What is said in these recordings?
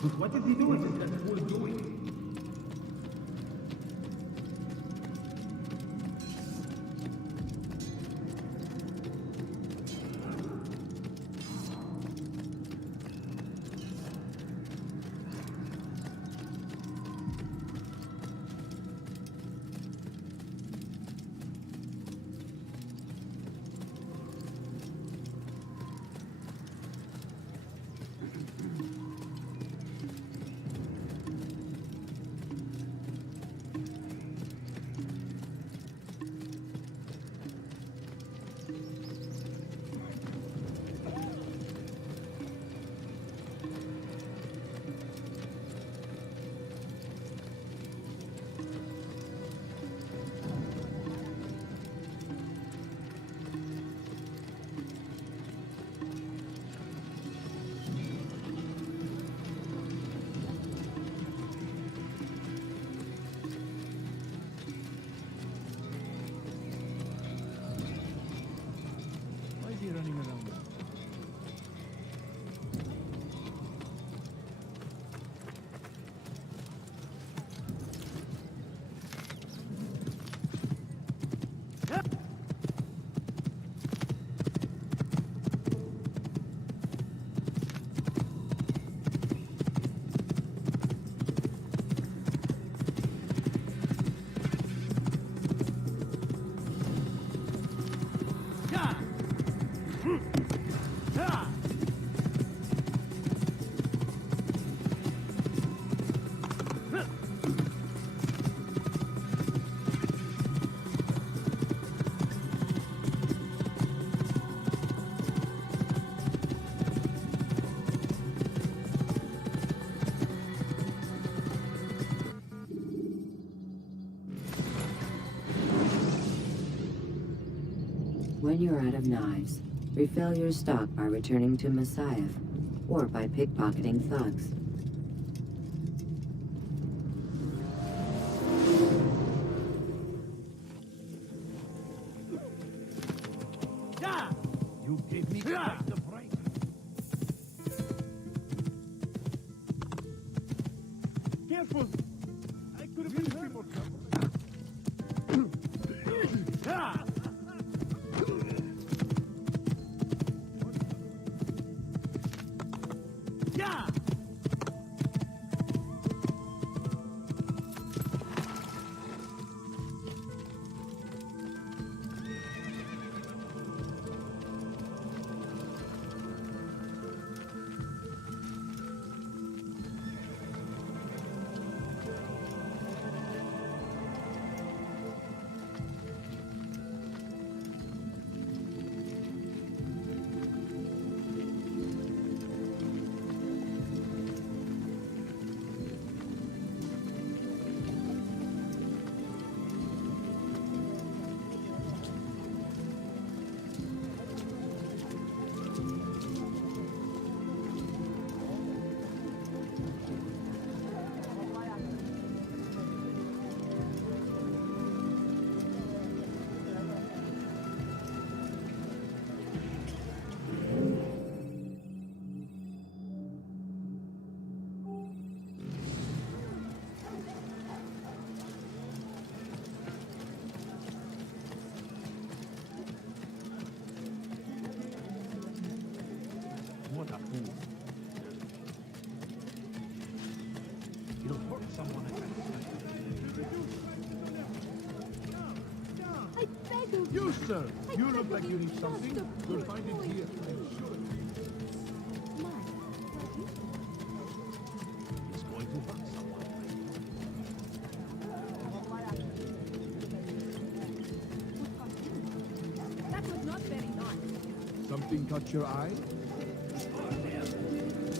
What did he do with that poor doing? When you're out of knives, refill your stock by returning to Messiah, or by pickpocketing thugs. You gave me quite the fright. Careful! I could have been hurt. What a fool. You'll hurt someone again. I beg of You, sir! I You beg look of like you need just something. a You'll quick find it point. here, I'm sure. Mine. He's going to hurt someone. That was not very nice. Something caught your eye?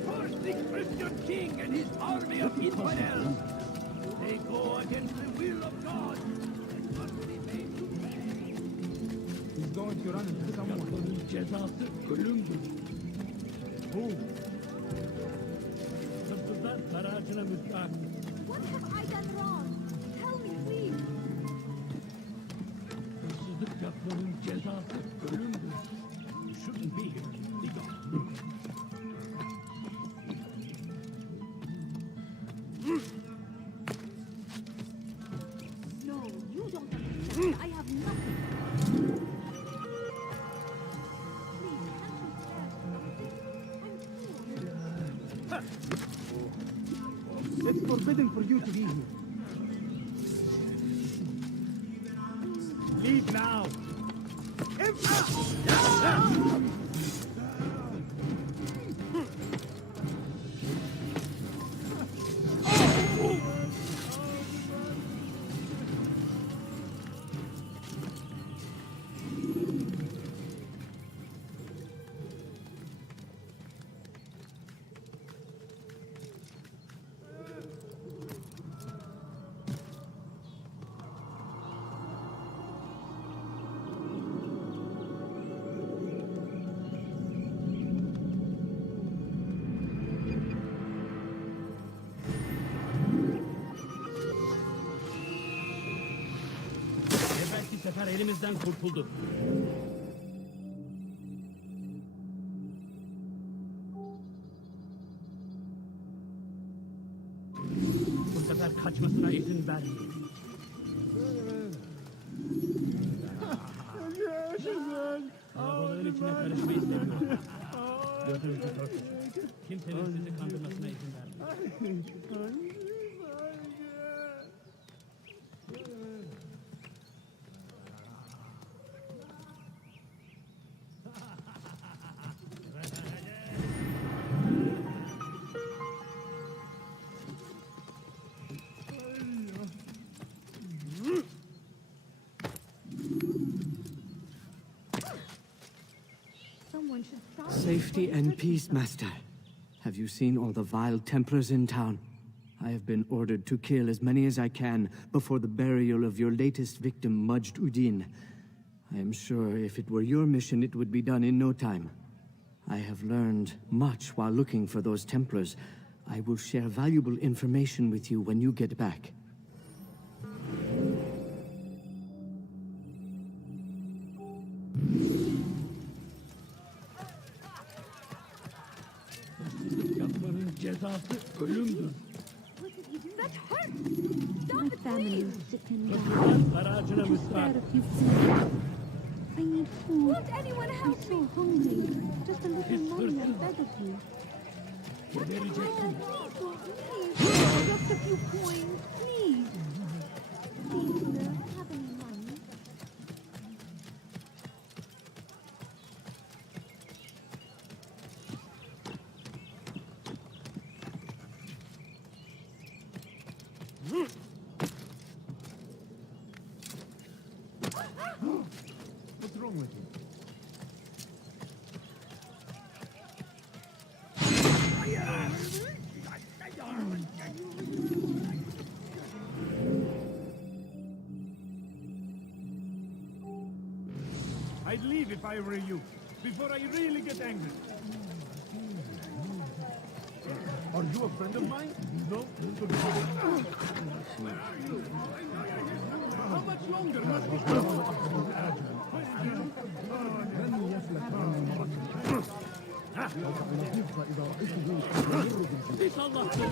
First the Christian king and his army of infidels. They go against the will of God. And must be made to pay. He's going to run into someone. Who? What have I done wrong? Tell me, please. You shouldn't be here. Be gone. forbidden for you to be here. Leave now. Evvelki sefer elimizden kurtuldu. Bu sefer kaçmasına izin vermeyin. Kalabalığın içine karışmayı istemiyorum. Gözünüzü örtün. Kimsenin sizi kandırmasına izin vermeyin. Someone should stop. Safety and peace, Master. Have you seen all the vile Templars in town? I have been ordered to kill as many as I can before the burial of your latest victim, Majd Udin. I am sure if it were your mission, it would be done in no time. I have learned much while looking for those Templars. I will share valuable information with you when you get back. Yapmanın cezası ölümdür. What did you do? That hurt! Stop it, Families sick and die. Çocuklar aracına Just müstahak. spare a few food. I need food. Won't anyone I'm help so me? hungry. Just a little It's money, I hurting. beg of you. Gebereceksin. Please, just a few coins, please. Please, sir, have any money? What's wrong with you? I'd leave if I were you, before I really get angry. Are you a friend of mine? No? How much longer must we Pis Allah'tır.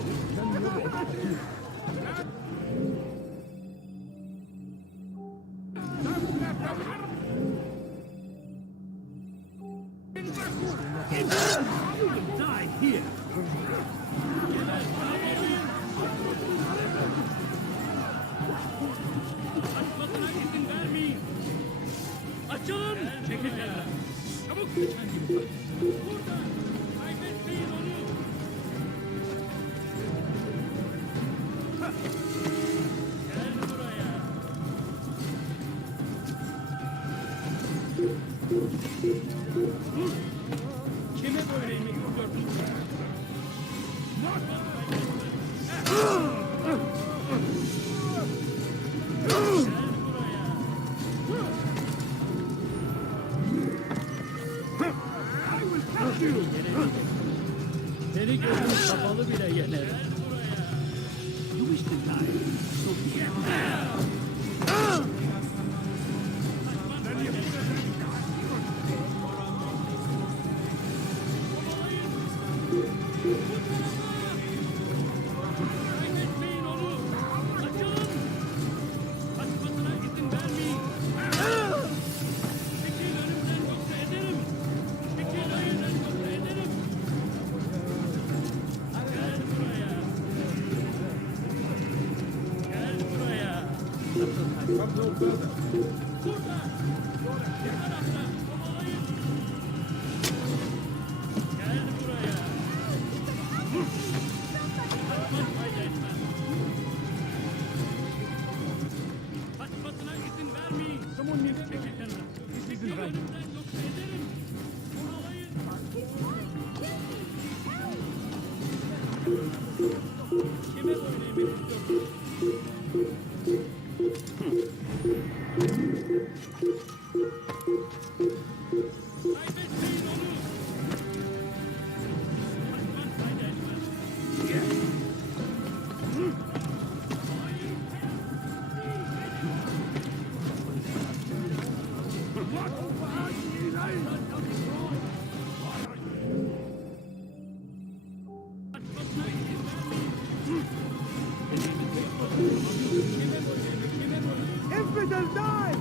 You will die here. Açmasına izin vermeyin. Açılın. Çekil yerden. Çabuk. Burada. Kaybetmeyin onu. Gel buraya. Kime böyle yemek yapıyorsun? Seni gözüm kapalı bile yener. You wish to die. So be it. Kaybetmeyin onu. Açılın. Kaçmasına izin vermeyin. Çekil önümden yoksa ederim. Çekil önümden yoksa ederim. Gel buraya. Someone needs to take it. This isn't right. Infidel die!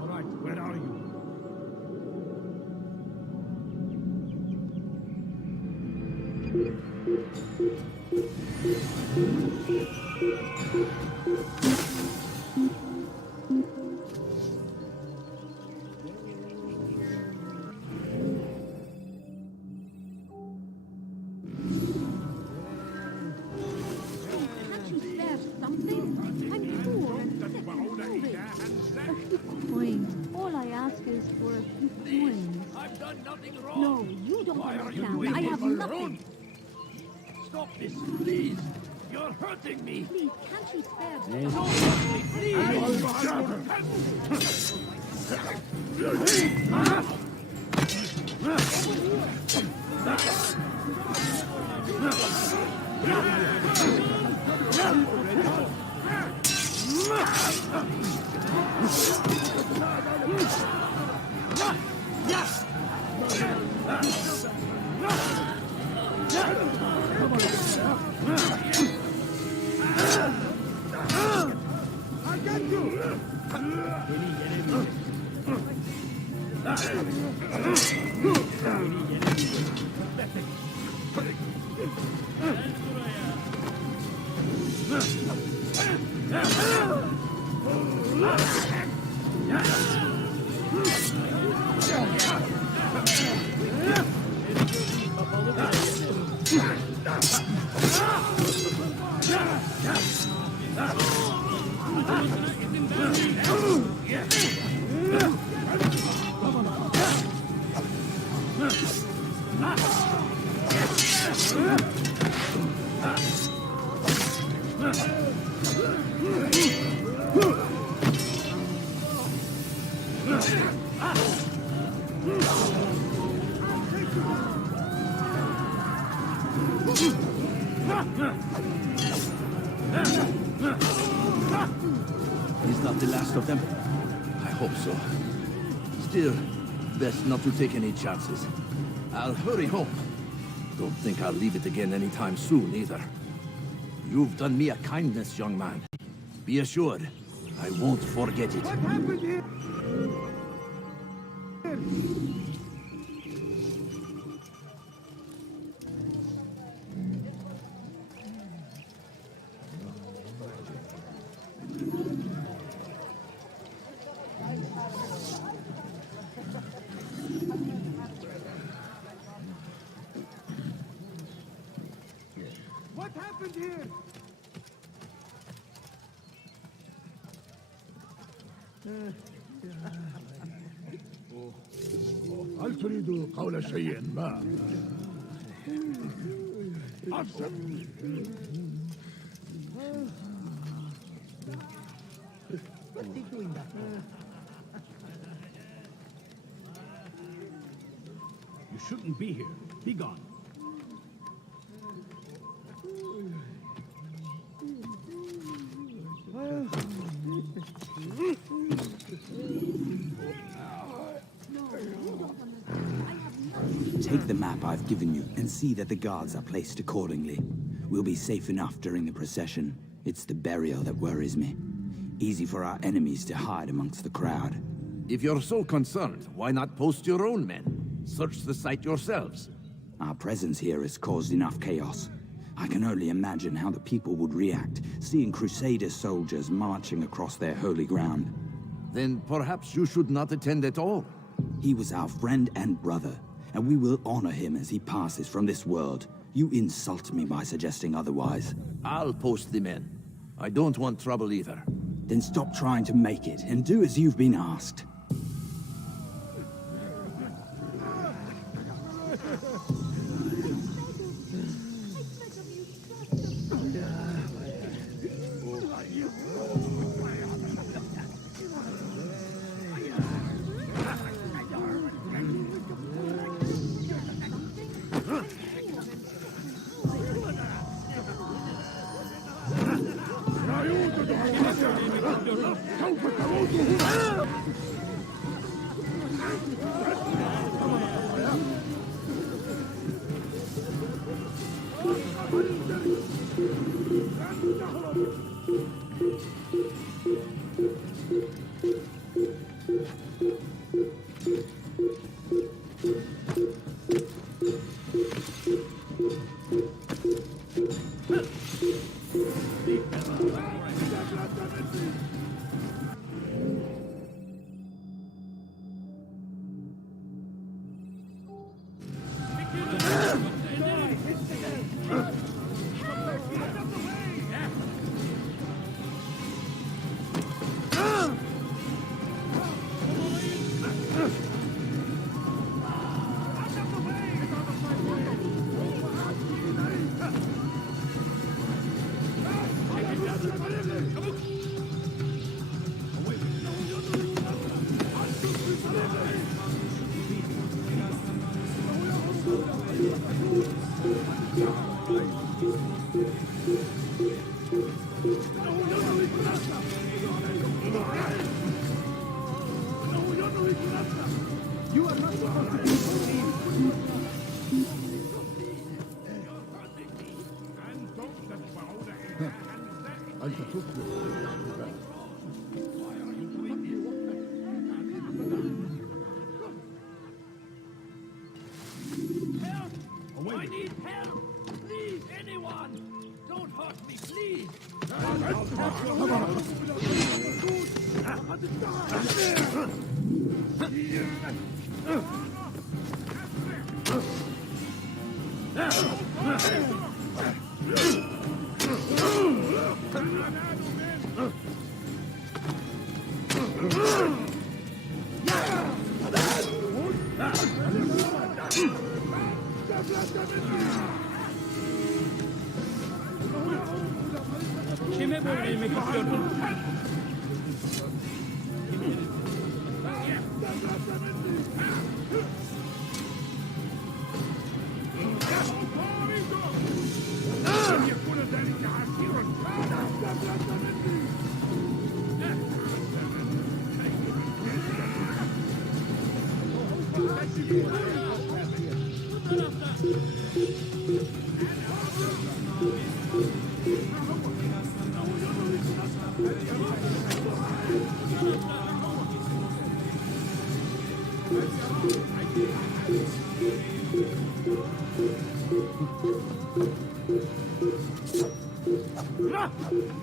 All right, where are you? Can't you spare something? I'm poor and sick and moving. A few coins. All I ask is for a few coins. I've done nothing wrong. No, you don't Why are you understand. doing I this have alone? nothing. Stop this, please. You're hurting me. Please, can't you spare Don't hurt me, please. I got you! He's not the last of them. I hope so. Still, best not to take any chances. I'll hurry home. Don't think I'll leave it again anytime soon, either. You've done me a kindness, young man. Be assured, I won't forget it. What happened here? What happened here? هل تريد قول شيء ما؟ أبصر. You shouldn't be here. Be gone. Take the map I've given you and see that the guards are placed accordingly. We'll be safe enough during the procession. It's the burial that worries me. Easy for our enemies to hide amongst the crowd. If you're so concerned, why not post your own men? Search the site yourselves. Our presence here has caused enough chaos. I can only imagine how the people would react, seeing Crusader soldiers marching across their holy ground. Then perhaps you should not attend at all. He was our friend and brother, and we will honor him as he passes from this world. You insult me by suggesting otherwise. I'll post the men. I don't want trouble either. Then stop trying to make it, and do as you've been asked. I need help! Please, anyone! Don't hurt me, please! Kime böyle yemek istiyordun?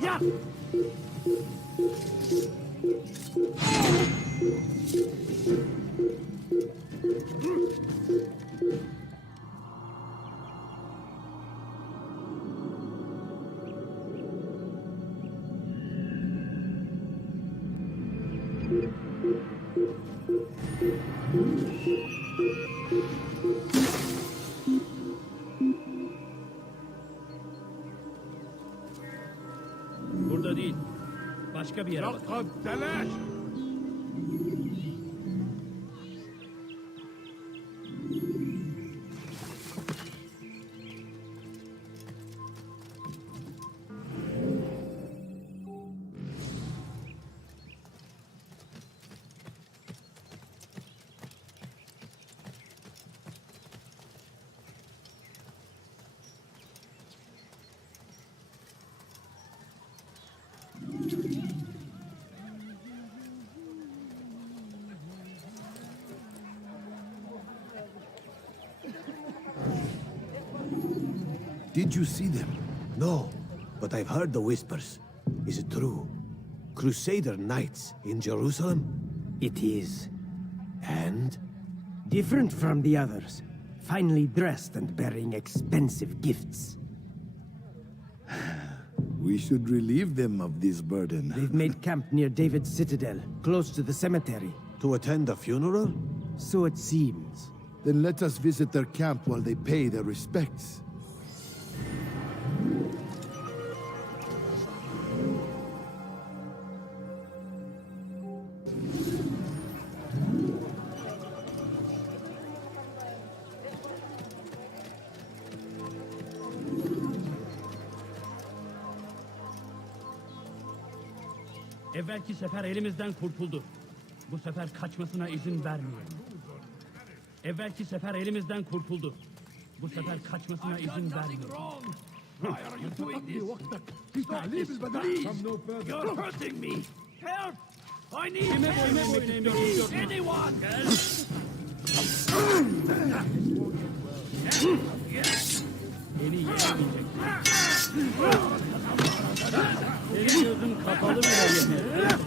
Ja! you. Burada değil. Başka bir yere bak. LucΔS Did you see them? No, but I've heard the whispers. Is it true? Crusader knights in Jerusalem? It is. And? Different from the others. Finely dressed and bearing expensive gifts. We should relieve them of this burden. They've made camp near David's citadel, close to the cemetery. To attend a funeral? So it seems. Then let us visit their camp while they pay their respects. Evvelki sefer elimizden kurtuldu. Bu sefer kaçmasına izin vermeyelim. Evvelki sefer elimizden kurtuldu. Bu sefer kaçmasına izin vermeyelim. Why are you doing this? Stop this, please! You're hurting me! Help! I need help! Anyone! Beni yenemeyecek. Senin gözün kapalı bile yeter.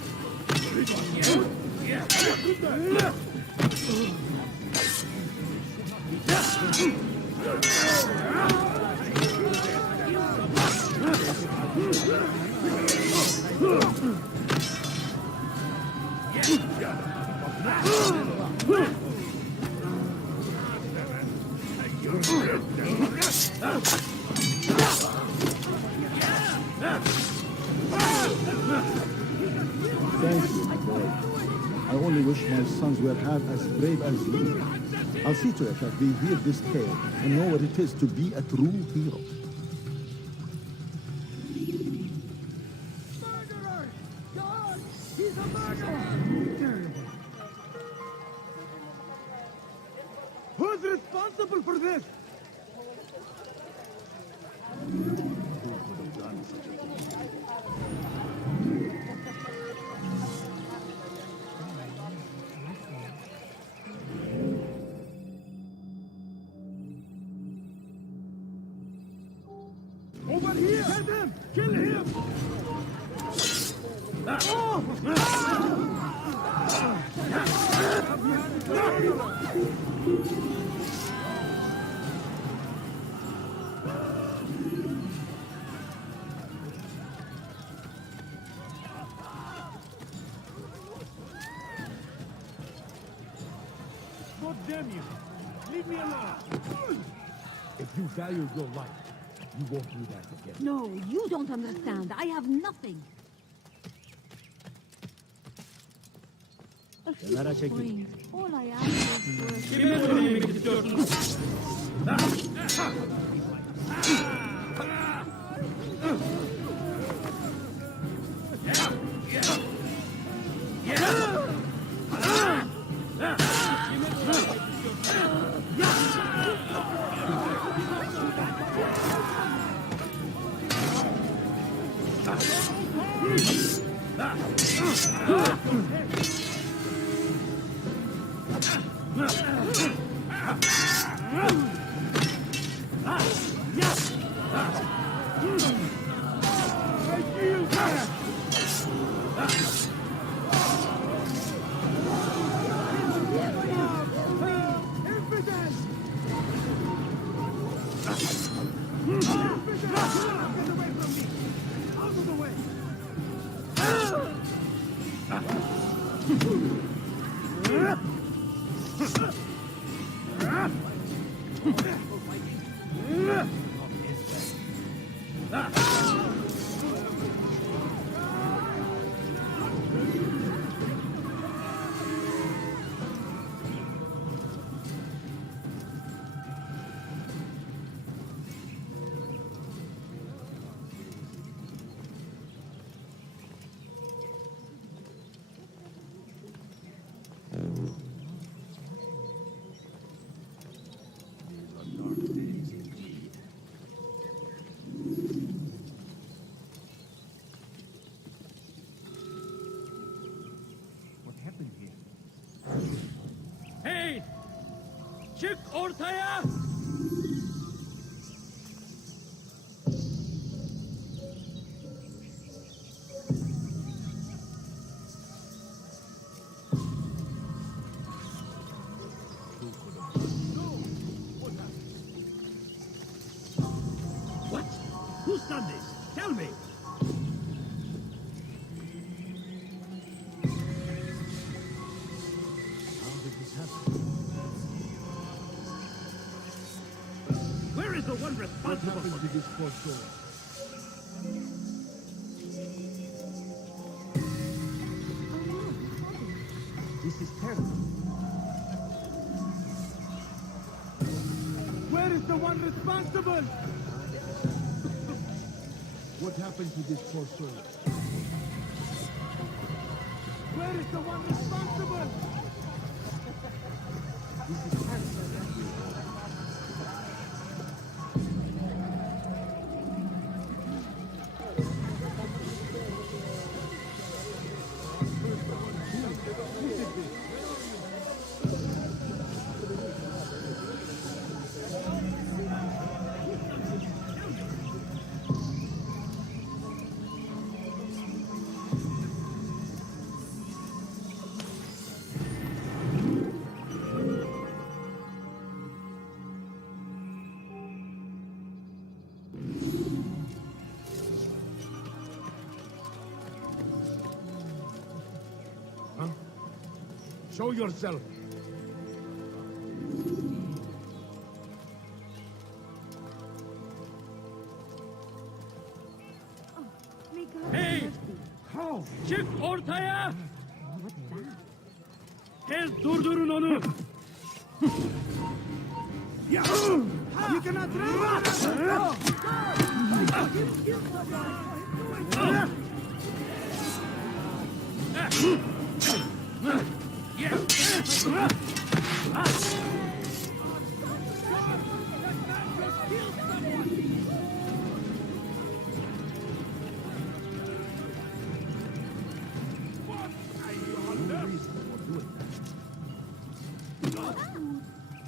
Thank you, my boy. I only wish my sons were half as brave as you. I'll see to it that they hear this tale and know what it is to be a true hero. Murderer! God! He's a murderer! Who's responsible for this? Over here! Get him! Kill him! God damn you! Leave me alone! If you value your life, you won't do that again. No, you don't understand. I have nothing. A few Kenara çekil. coins. All I ask is for a few Kime söylemek istiyorsunuz? Hey! Çık ortaya! What? Who's done this? Tell me! How did this happen? Where is the one responsible for this poor soul? This is terrible. Where is the one responsible? What happened to this poor soul? Where is the one responsible? This is terrible. Show yourself. Hey! Çık ortaya! Tez durdurun onu! You cannot run!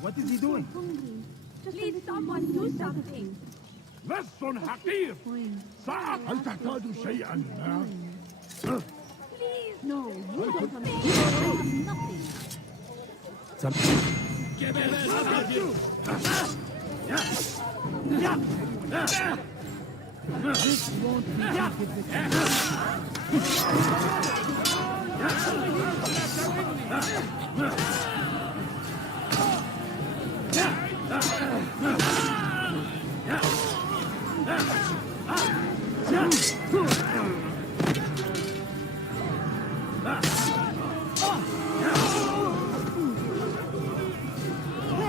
What is he doing? Please, someone do something. لست حقير سأفعل تحتاج شيئا ما Please. No, you don't understand. I have nothing. This won't be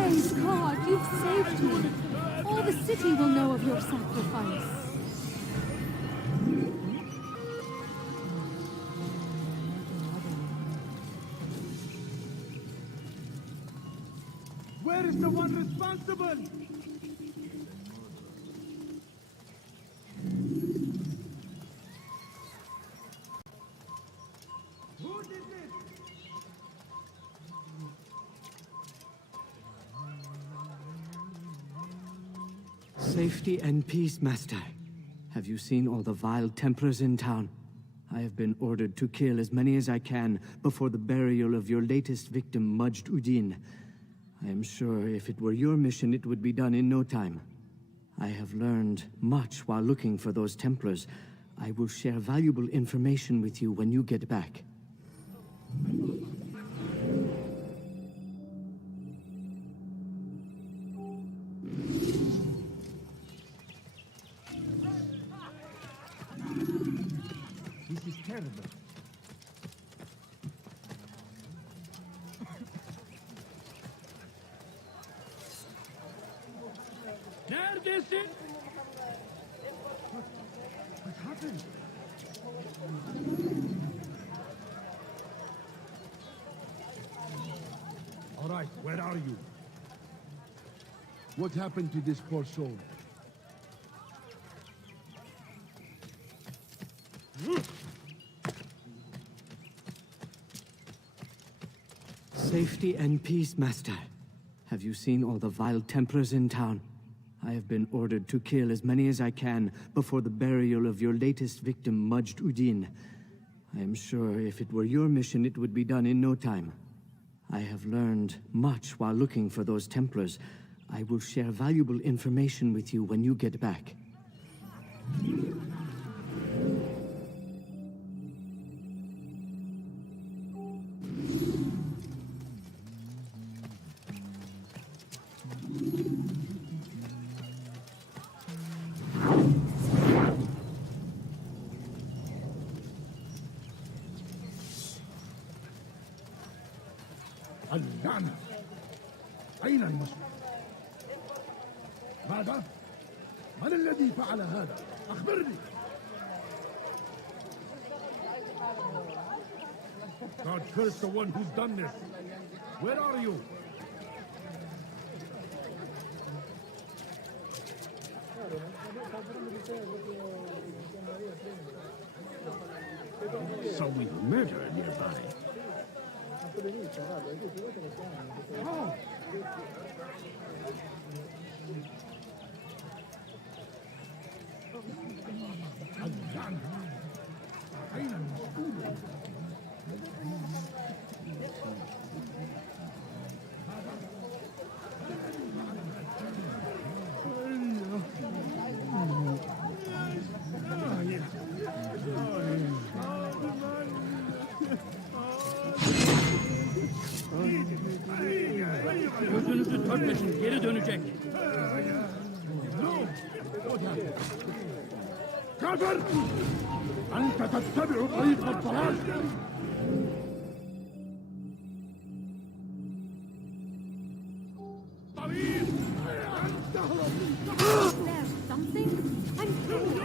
Praise God, you've saved me. All the city will know of your sacrifice. Where is the one responsible? Who did this? Safety and peace, Master. Have you seen all the vile Templars in town? I have been ordered to kill as many as I can before the burial of your latest victim, Majd-Udin. I am sure if it were your mission, it would be done in no time. I have learned much while looking for those Templars. I will share valuable information with you when you get back. Neredesin? What happened? All right, where are you? What happened to this poor soul? Safety and peace, Master. Have you seen all the vile Templars in town? I have been ordered to kill as many as I can before the burial of your latest victim, Majd-Udin. I am sure if it were your mission, it would be done in no time. I have learned much while looking for those Templars. I will share valuable information with you when you get back. اللعنة! أين المسؤول؟ ماذا؟ من الذي فعل هذا؟ أخبرني! God curse the one who's done this! Where are you? So we murder nearby. Oh! أين المسؤول؟ Gözünüzü törtmesin, geri dönecek. كافر! أنت تتبع طريق الضلال! There's something? I'm through.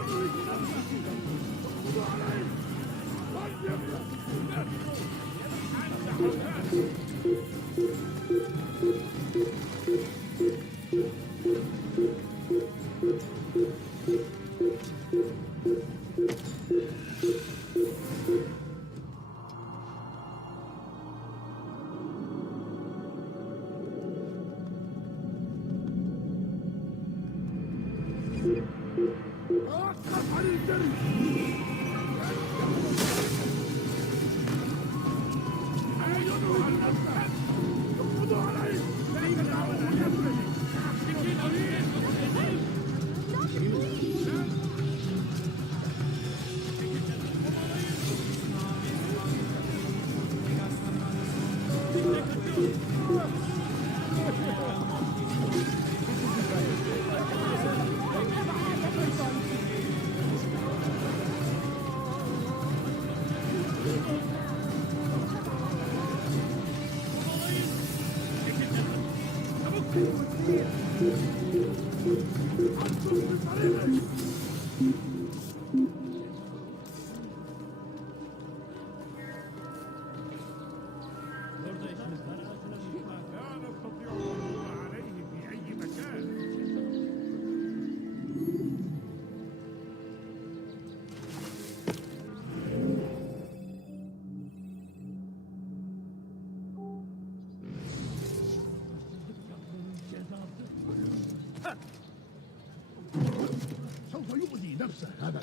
سوف يؤذي نفسه هذا.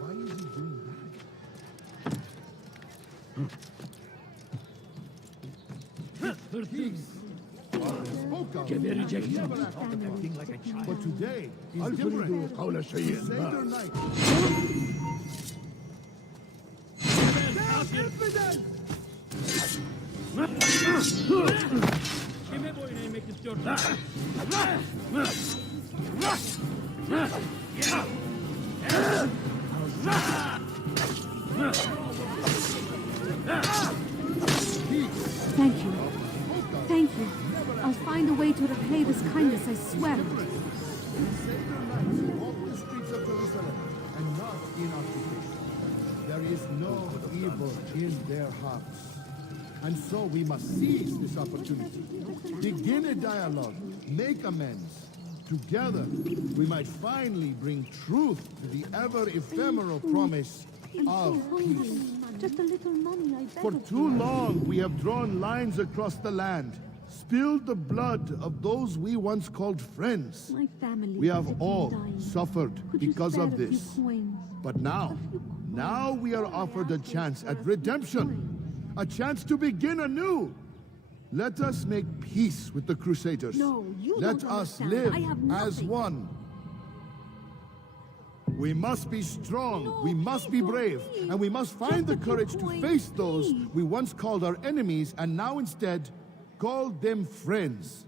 Why is he doing that? Gebereceksin. But today, he's different. قول شيء ما. Kime boyun eğmek istiyorsun? a way to repay this kindness, I swear. Walk the streets of Jerusalem and not in occupation. There is no evil in their hearts. And so we must seize this opportunity. Begin a dialogue, make amends. Together, we might finally bring truth to the ever-ephemeral promise of peace. Just a little money, I beg For of too you. long, we have drawn lines across the land, spilled the blood of those we once called friends. My family We is have sick and all dying. suffered Could you because spare of a few this. coins? But now we are offered a chance at redemption, a chance to begin anew. Let us make peace with the Crusaders. No, you Let don't us understand. live I have as nothing. one. We must be strong, No, we must be people, brave, please. and we must find the Just a few courage to coins, face those please. we once called our enemies and now instead call them friends.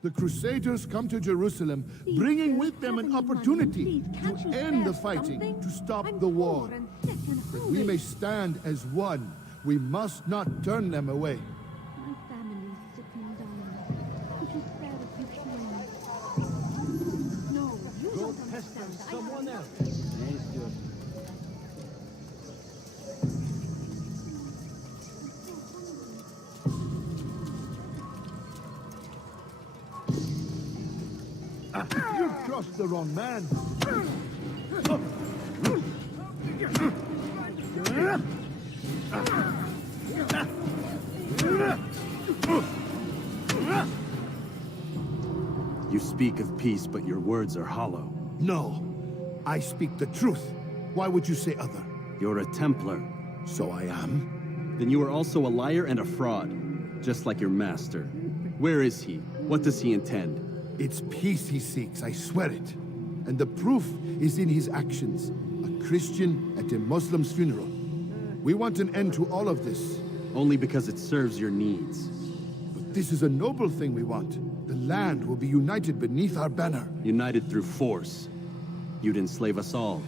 The Crusaders come to Jerusalem, Please, bringing sir, with them an have any money, opportunity please. Can't to you end the spare fighting, something? to stop I'm the war. poor and sick and That hungry. we may stand as one, we must not turn them away. My family is sick and dying. Could you spare a few coins? No, you don't understand. Someone else. You trust the wrong man. You speak of peace, but your words are hollow. No, I speak the truth. Why would you say other? You're a Templar. So I am. Then you are also a liar and a fraud, just like your master. Where is he? What does he intend? It's peace he seeks, I swear it. And the proof is in his actions. A Christian at a Muslim's funeral. We want an end to all of this. Only because it serves your needs. But this is a noble thing we want. The land will be united beneath our banner. United through force. You'd enslave us all.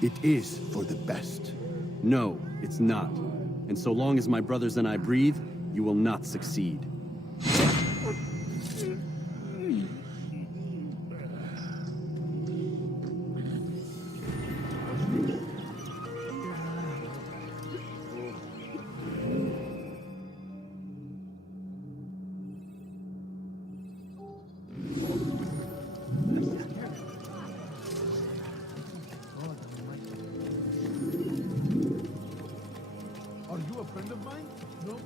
It is for the best. No, it's not. And so long as my brothers and I breathe, you will not succeed. Are you a friend of mine? No?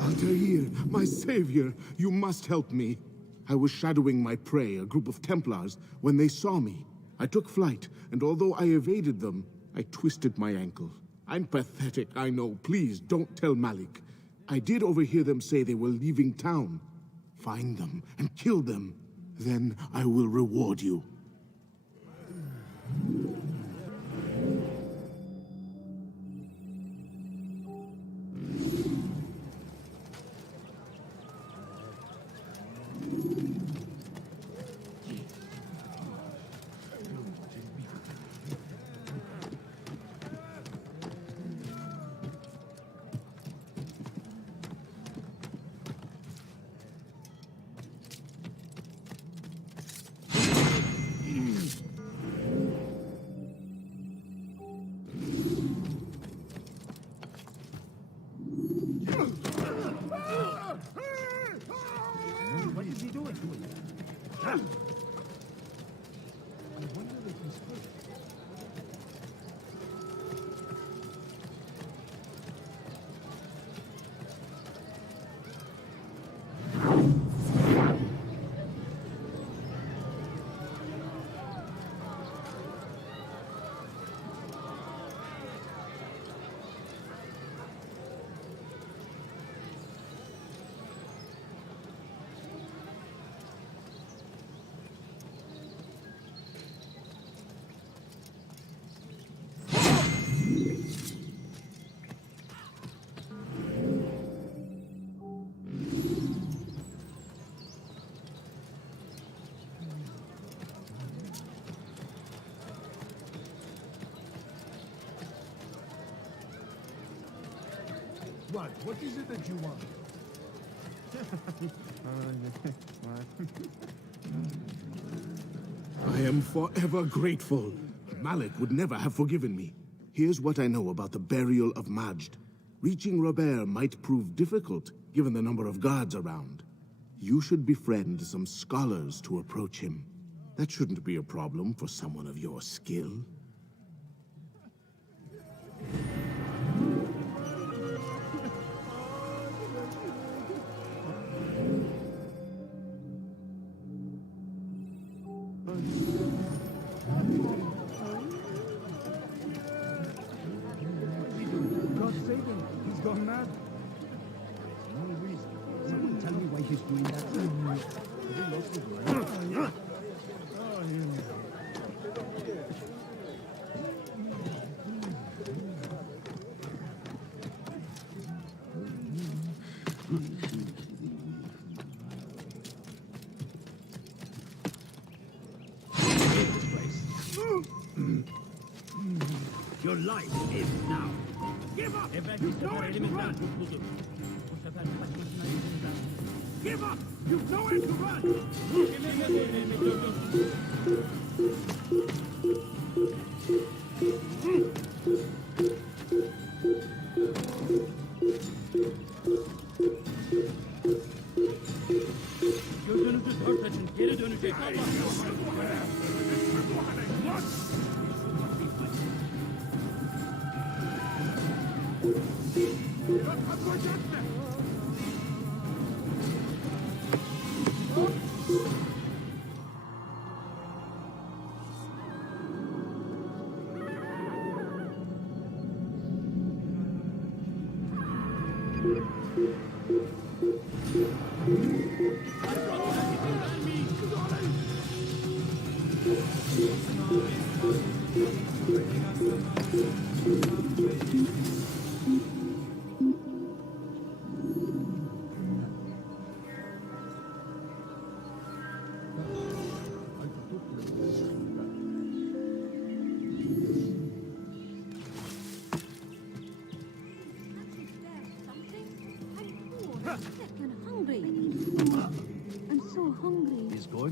Altaïr, my savior, you must help me. I was shadowing my prey, a group of Templars, when they saw me. I took flight, and although I evaded them, I twisted my ankle. I'm pathetic, I know. Please, don't tell Malik. I did overhear them say they were leaving town. Find them and kill them. Then I will reward you. What is it that you want? I am forever grateful. Malik would never have forgiven me. Here's what I know about the burial of Majd. Reaching Robert might prove difficult, given the number of guards around. You should befriend some scholars to approach him. That shouldn't be a problem for someone of your skill. God save him. He's gone mad. No reason. Someone tell me why he's doing that. He lost his mind. Your life is now. Give up! Evvelki sefer elimizden kurtuldu. Bu sefer kaçmasına izin vermeyiz. Give up! You've nowhere to run! Gözünüzü dört açın, geri dönecek.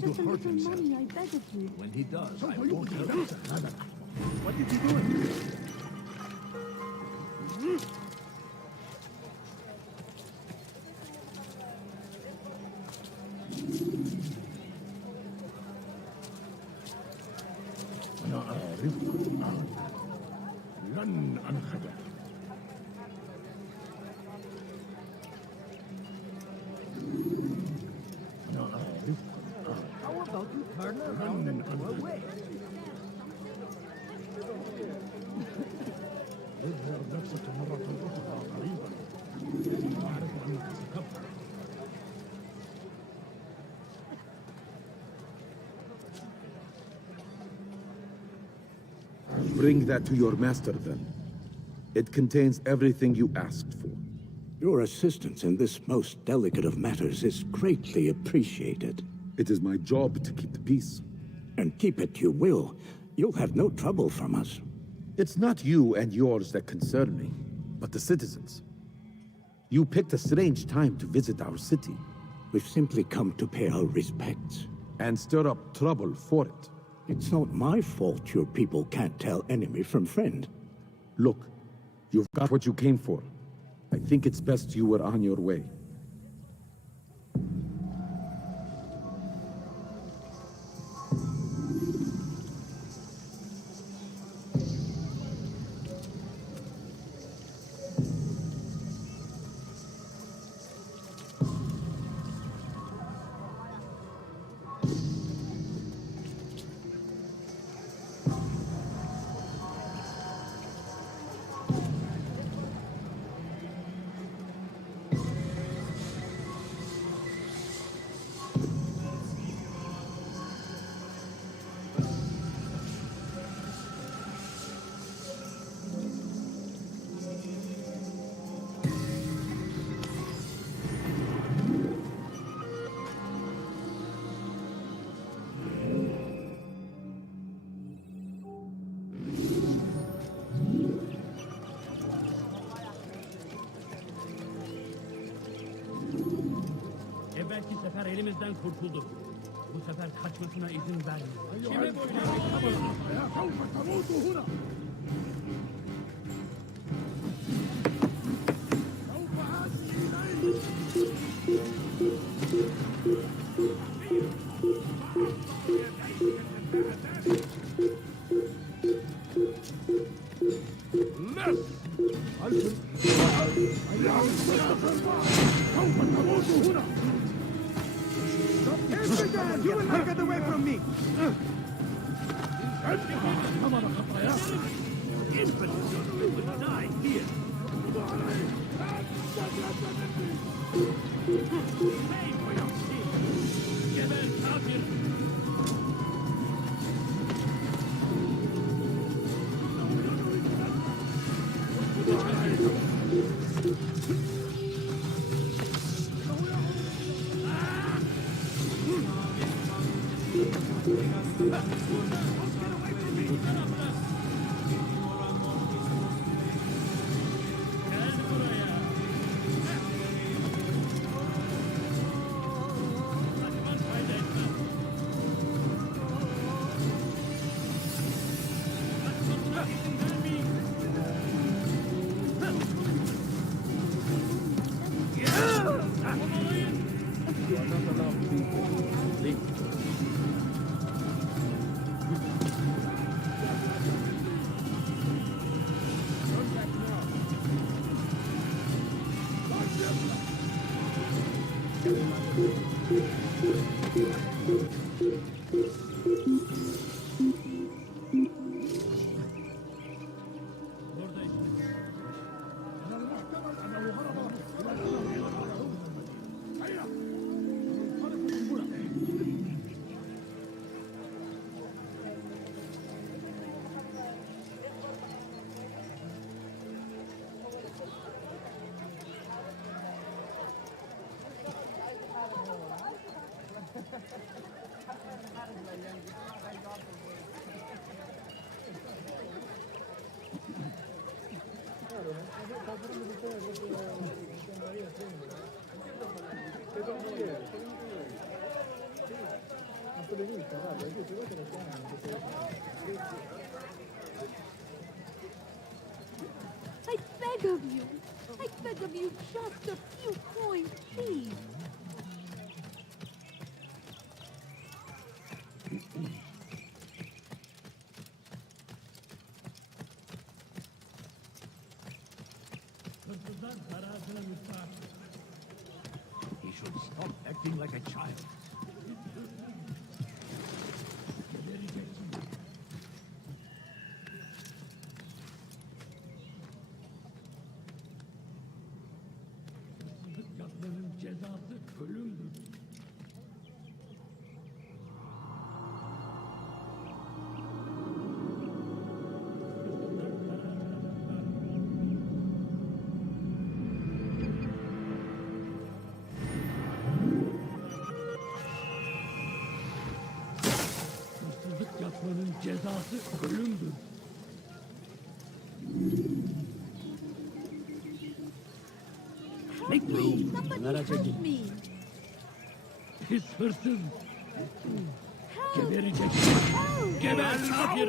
Just a little money, I beg of you. When he does, I won't help him. What did you do? أنا أعرفك الآن. لن أنخدع. أنا أعرفك. How about you turn around and go away? اظهر نفسك مرة أخرى قريبا. أعرف أنك ستبقى. Bring that to your master, then. It contains everything you asked for. Your assistance in this most delicate of matters is greatly appreciated. It is my job to keep the peace. And keep it you will. You'll have no trouble from us. It's not you and yours that concern me, but the citizens. You picked a strange time to visit our city. We've simply come to pay our respects. And stir up trouble for it. It's not my fault your people can't tell enemy from friend. Look, you've got what you came for. I think it's best you were on your way. Evvelki sefer elimizden kurtuldu. Bu sefer kaçmasına izin vermeyin. Kime boyun You will not get away from me! I beg of you, just a few coins, please. He should stop acting like a child. Yapmanın cezası ölümdür. Hırsızlık yapmanın cezası ölümdür. Help me! Somebody help me! Pis hırsız. Gebereceksin. Geber kafir.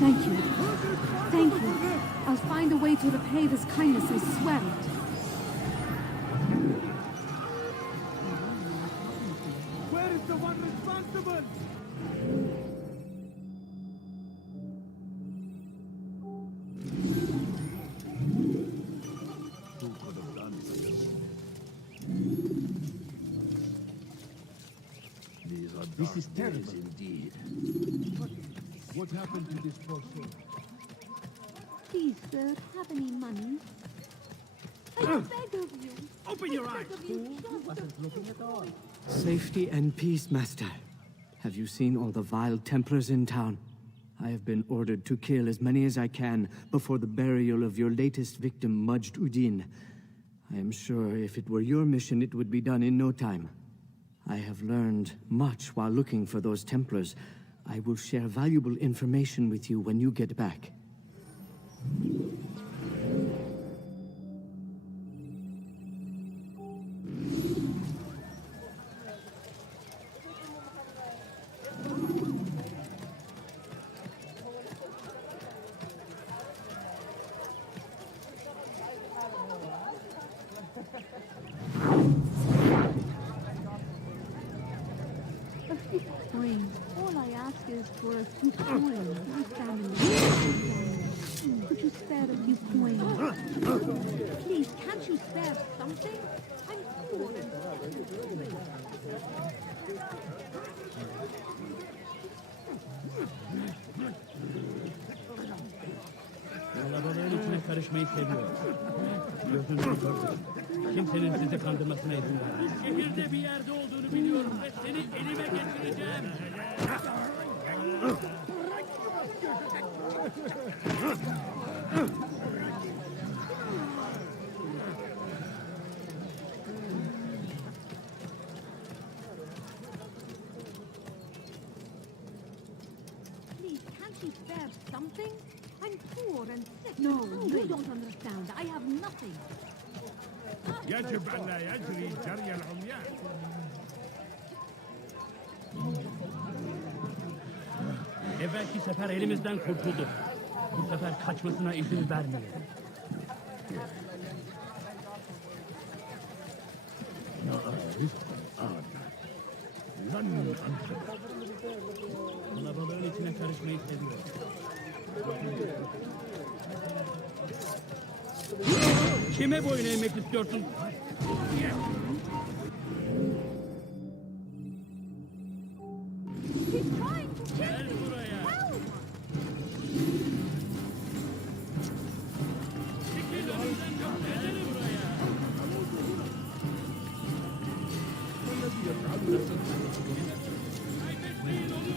Thank you. Thank you. I'll find a way to repay this kindness, I swear it. Where is the one responsible? Who could have done this? These are This is dark days terrible. indeed. What happened to this poor soul? Please, sir, have any money? I beg of you. Open your eyes. Safety and peace, Master. Have you seen all the vile Templars in town? I have been ordered to kill as many as I can before the burial of your latest victim, Majd-Udin. I am sure if it were your mission, it would be done in no time. I have learned much while looking for those Templars. I will share valuable information with you when you get back. All I ask is for a few coins. My family. Could you spare a few coins? Please, can't you spare something? I'm poor. Kalabalığın içine karışmayı seviyor. Gözünü gördüm. Kimsenin sizi kandırmasına izin vermem. Şehirde bir yerde olduğunu biliyorum ve seni elime geçireceğim. Please, can't you spare something? I'm poor and sick. No, you don't understand. I have nothing. يجب أن لا يجري جري العميان. Evvelki sefer elimizden kurtuldu. Bu sefer kaçmasına izin vermeyelim. Kalabalığın içine karışmayı seviyor. Kime boyun eğmek istiyorsun? Gel buraya. Çekil önümden, gel buraya. Kaybetmeyin onu.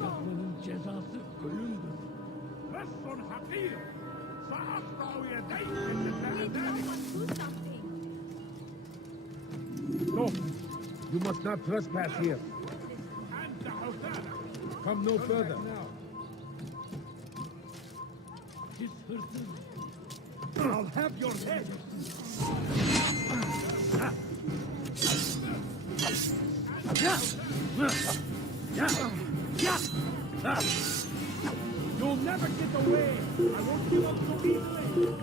Yapmanın cezası ölümdür. لص حقير سأقطع يديك مثل ذلك. No, you must not trespass here. أنت حثالة. Come no further. Siz hırsız. I'll have your head. You'll never get away. I won't give up so easily.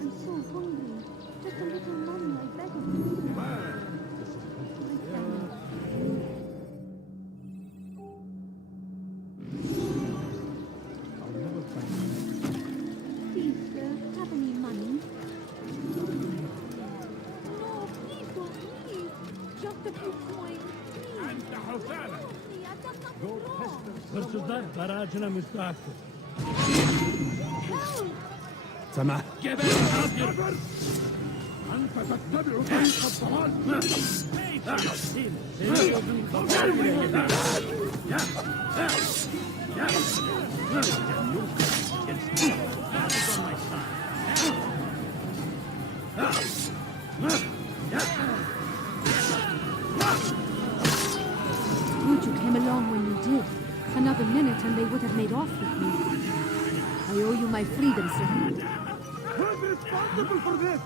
I'm so hungry. Just a little money, I beg of you. Please, sir, have any money? No, please don't leave. Just a few coins. أنت حثالة. Please, I've got nothing wrong. Hırsızlar dar ağacına müstahaktır. سمع. Geber kafir! أنت تتبع طريق الضلال. Senin gözün kapalı bile yeter. Good you came along when you did. Another minute and they would have made off with me. I owe you my freedom, sir. Who's responsible for this?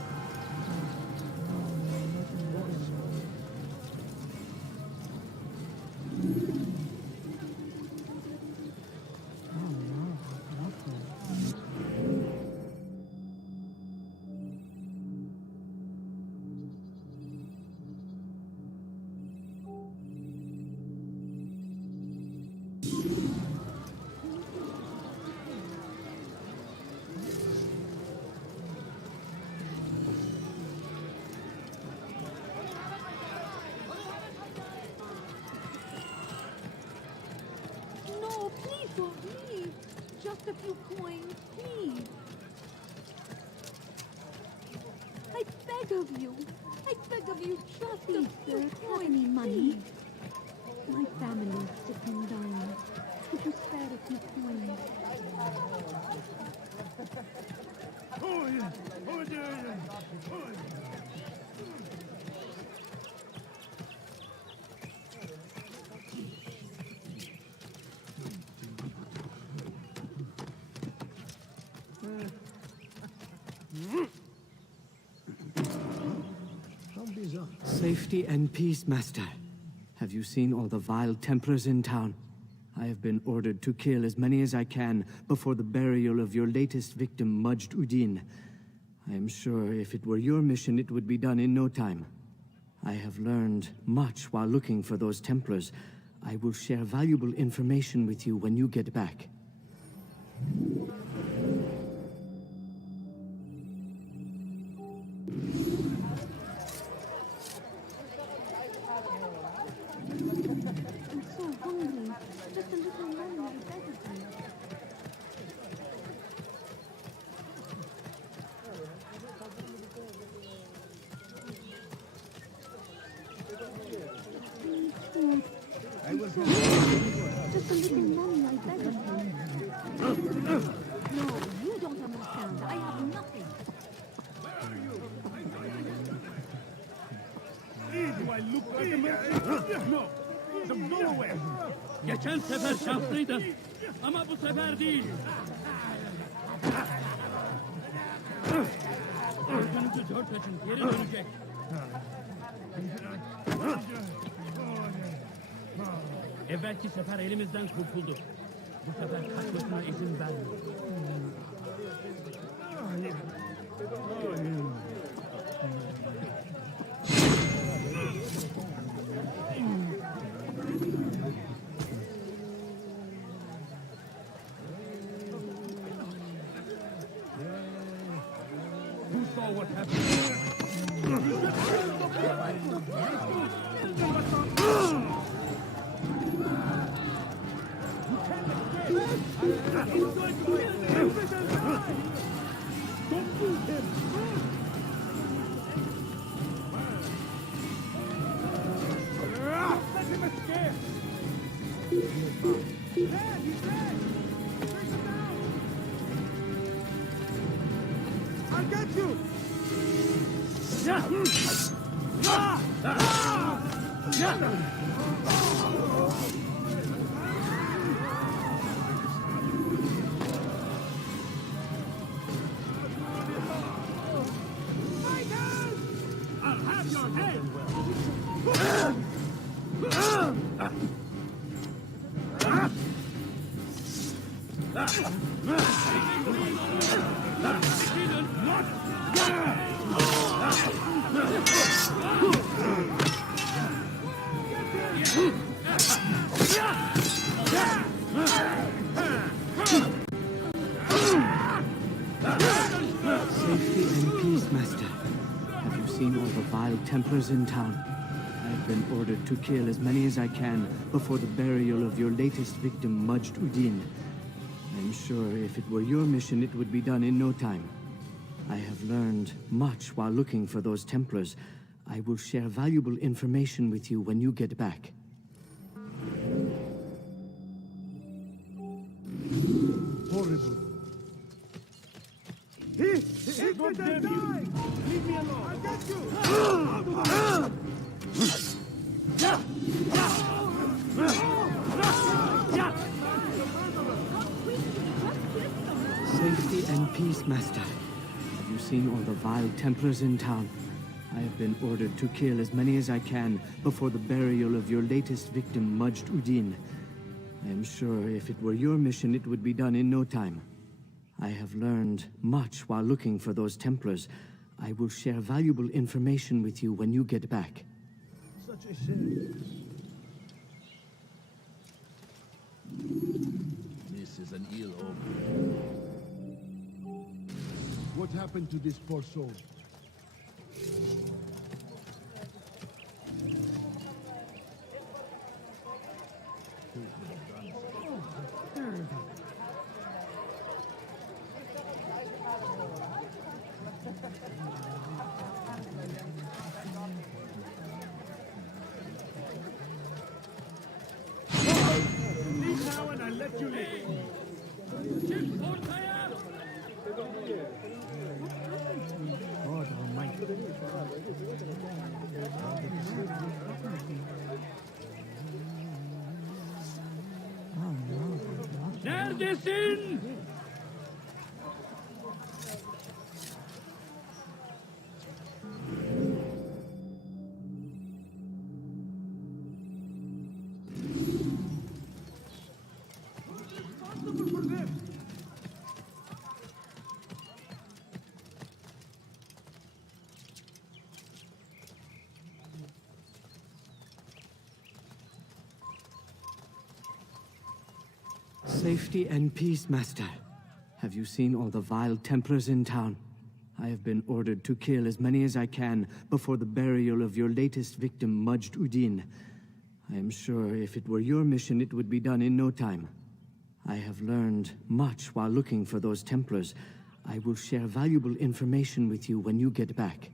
few coins, please. I beg of you. I beg of you, just Please, a few sir, coins. have any money? please. My family's sick and dying. Could you spare a few coins? Safety and peace, Master. Have you seen all the vile Templars in town? I have been ordered to kill as many as I can before the burial of your latest victim, Majd-Udin. I am sure if it were your mission, it would be done in no time. I have learned much while looking for those Templars. I will share valuable information with you when you get back. I'm so hungry. Just a little money, I beg of you. Please, food. Just a little money, I beg of you. No, you don't understand. I have nothing. Do I look like a man? No. Go away. Geçen sefer şanslıydı. Ama bu sefer değil. Gözünüzü dört açın. Geri dönecek. Evvelki sefer elimizden kurtuldu. Bu sefer kaçmasına izin vermiyor. Who saw what happened? I got you! I'll have your head! Safety and peace, Master. Have you seen all the vile Templars in town? I have been ordered to kill as many as I can before the burial of your latest victim, Majd-Udin. I am sure if it were your mission, it would be done in no time. I have learned much while looking for those Templars. I will share valuable information with you when you get back. Horrible. God damn you! Leave me alone! I got you! Safety and peace, Master. Have you seen all the vile Templars in town? I have been ordered to kill as many as I can before the burial of your latest victim, Majd-Udin. I am sure if it were your mission, it would be done in no time. I have learned much while looking for those Templars. I will share valuable information with you when you get back. Such a shame. This is an ill omen. What happened to this poor soul? Neredesin? Safety and peace, Master. Have you seen all the vile Templars in town? I have been ordered to kill as many as I can before the burial of your latest victim, Majd-Udin. I am sure if it were your mission, it would be done in no time. I have learned much while looking for those Templars. I will share valuable information with you when you get back.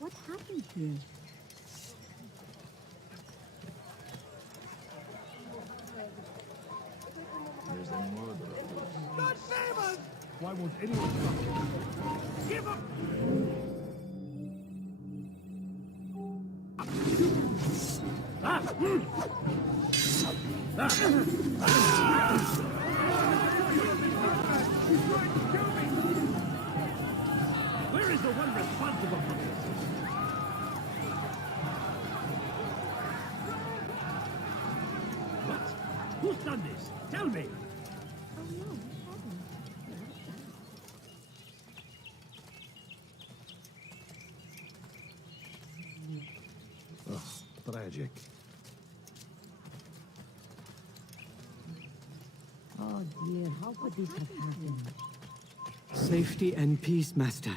What happened here? There's a murder. Not famous! Why won't anyone give up? Where is the one responsible for this? What? Who's done this? Tell me! Tragic. Oh dear, how could this have happened? Safety and peace, Master.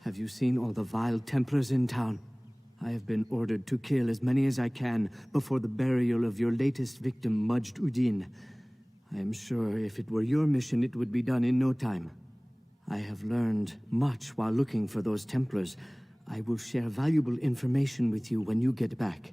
Have you seen all the vile Templars in town? I have been ordered to kill as many as I can before the burial of your latest victim, Majd-Udin. I am sure if it were your mission, it would be done in no time. I have learned much while looking for those Templars. I will share valuable information with you when you get back.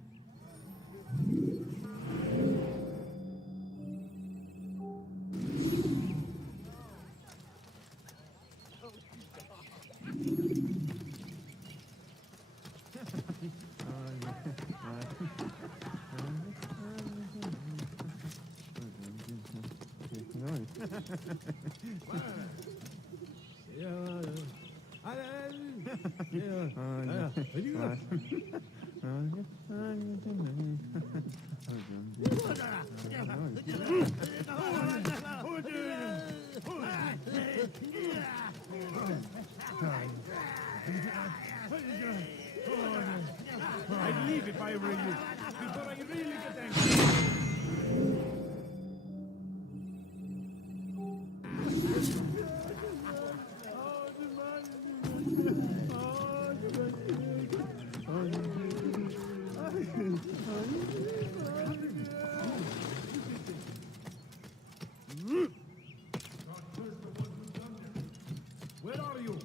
I'd leave if I were you, before I really get angry. Where are you?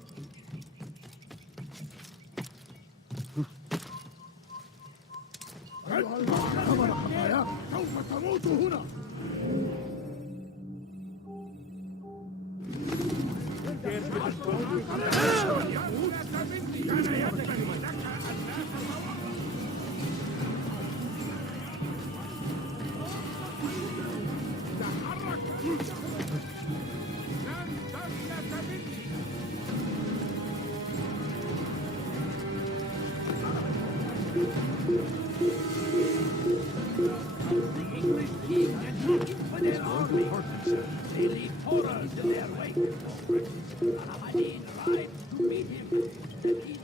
سوف تموت هنا. They leave horrors in their wake. Al-Hadid rides to meet him, and he's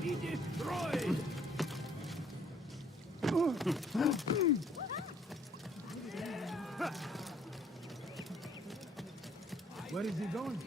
Be destroyed! Where is he going?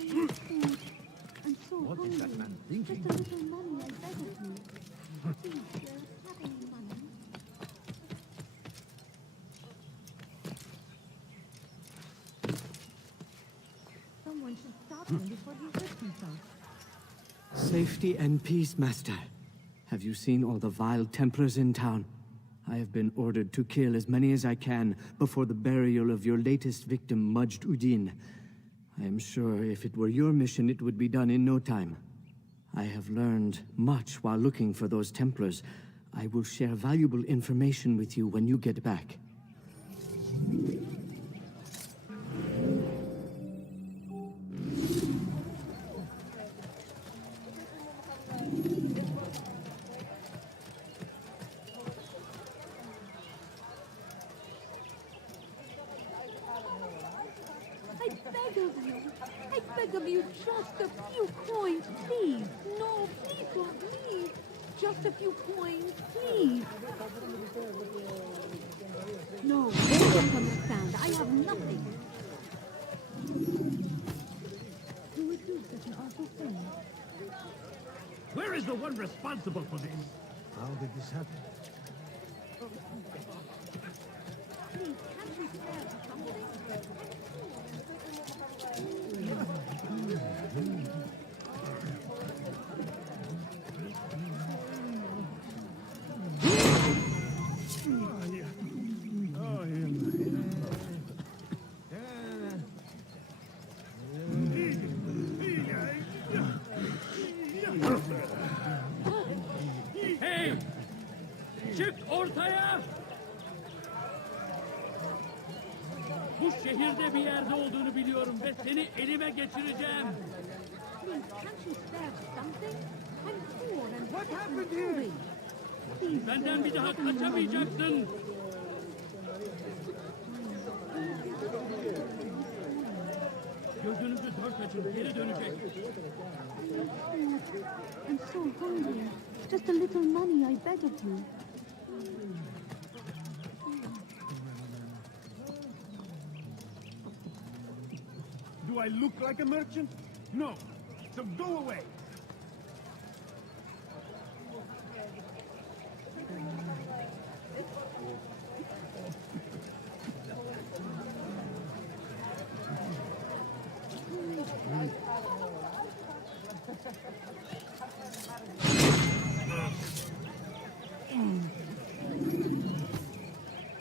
I'm so hungry. that man thinking? Just a little money, I beg of you. Please, sir, have any money? Someone should stop him before he hurts himself. Safety and peace, Master. Have you seen all the vile Templars in town? I have been ordered to kill as many as I can before the burial of your latest victim, Majd-Udin. I am sure if it were your mission, it would be done in no time. I have learned much while looking for those Templars. I will share valuable information with you when you get back. I beg of you, just a few coins, please. No, please don't leave. Just a few coins, please. No, they don't understand. I have nothing. Who would do such an awful thing? Where is the one responsible for this? How did this happen? Please, can't you spare something? Hey! Çık ortaya! Bu şehirde bir yerde olduğunu biliyorum ve seni elime geçireceğim. Please, can't you spare something? I'm poor and what happened here? Please, Benden bir daha kaçamayacaksın. Gözünüzü dört açın, geri dönecek. I'm so hungry. Just a little money, I beg of you. Do I look like a merchant? No. So go away.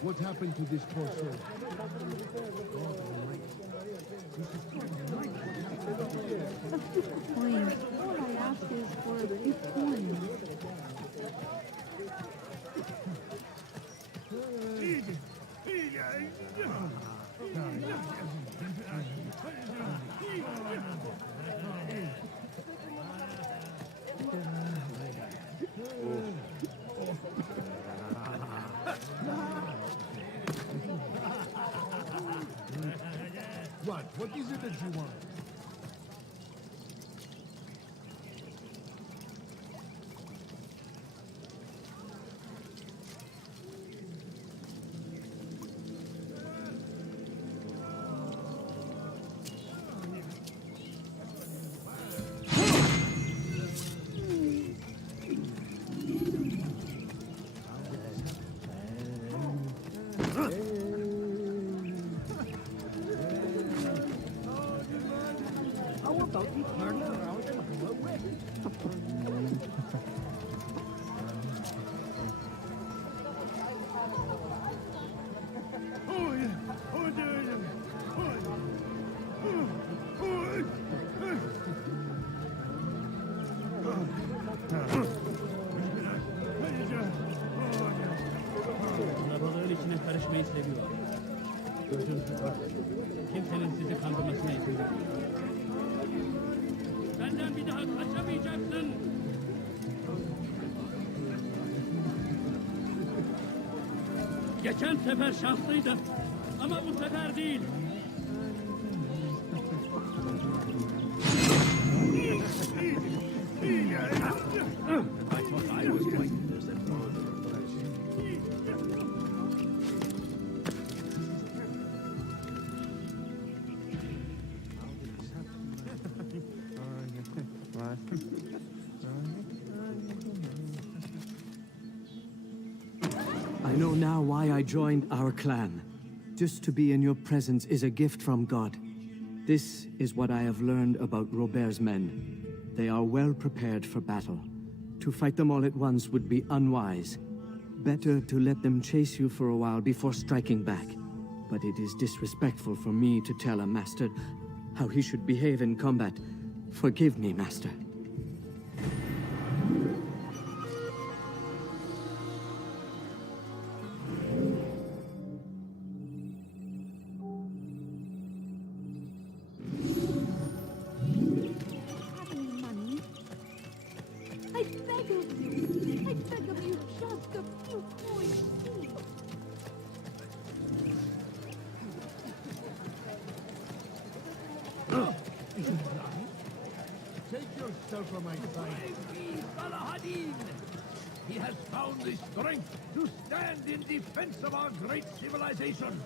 What happened to this poor soul? A few coins. All I ask is for a few coins. What is it that you want? yaşamayı seviyor. Gözünüzü var. Kimsenin sizi kandırmasına izin vermeyin. Benden bir daha kaçamayacaksın. Geçen sefer şanslıydın. Ama bu sefer değil. I know now why I joined our clan. Just to be in your presence is a gift from God. This is what I have learned about Robert's men. They are well prepared for battle. To fight them all at once would be unwise. Better to let them chase you for a while before striking back. But it is disrespectful for me to tell a master how he should behave in combat. Forgive me, master. Take yourself from my side. He has found the strength to stand in defense of our great civilization.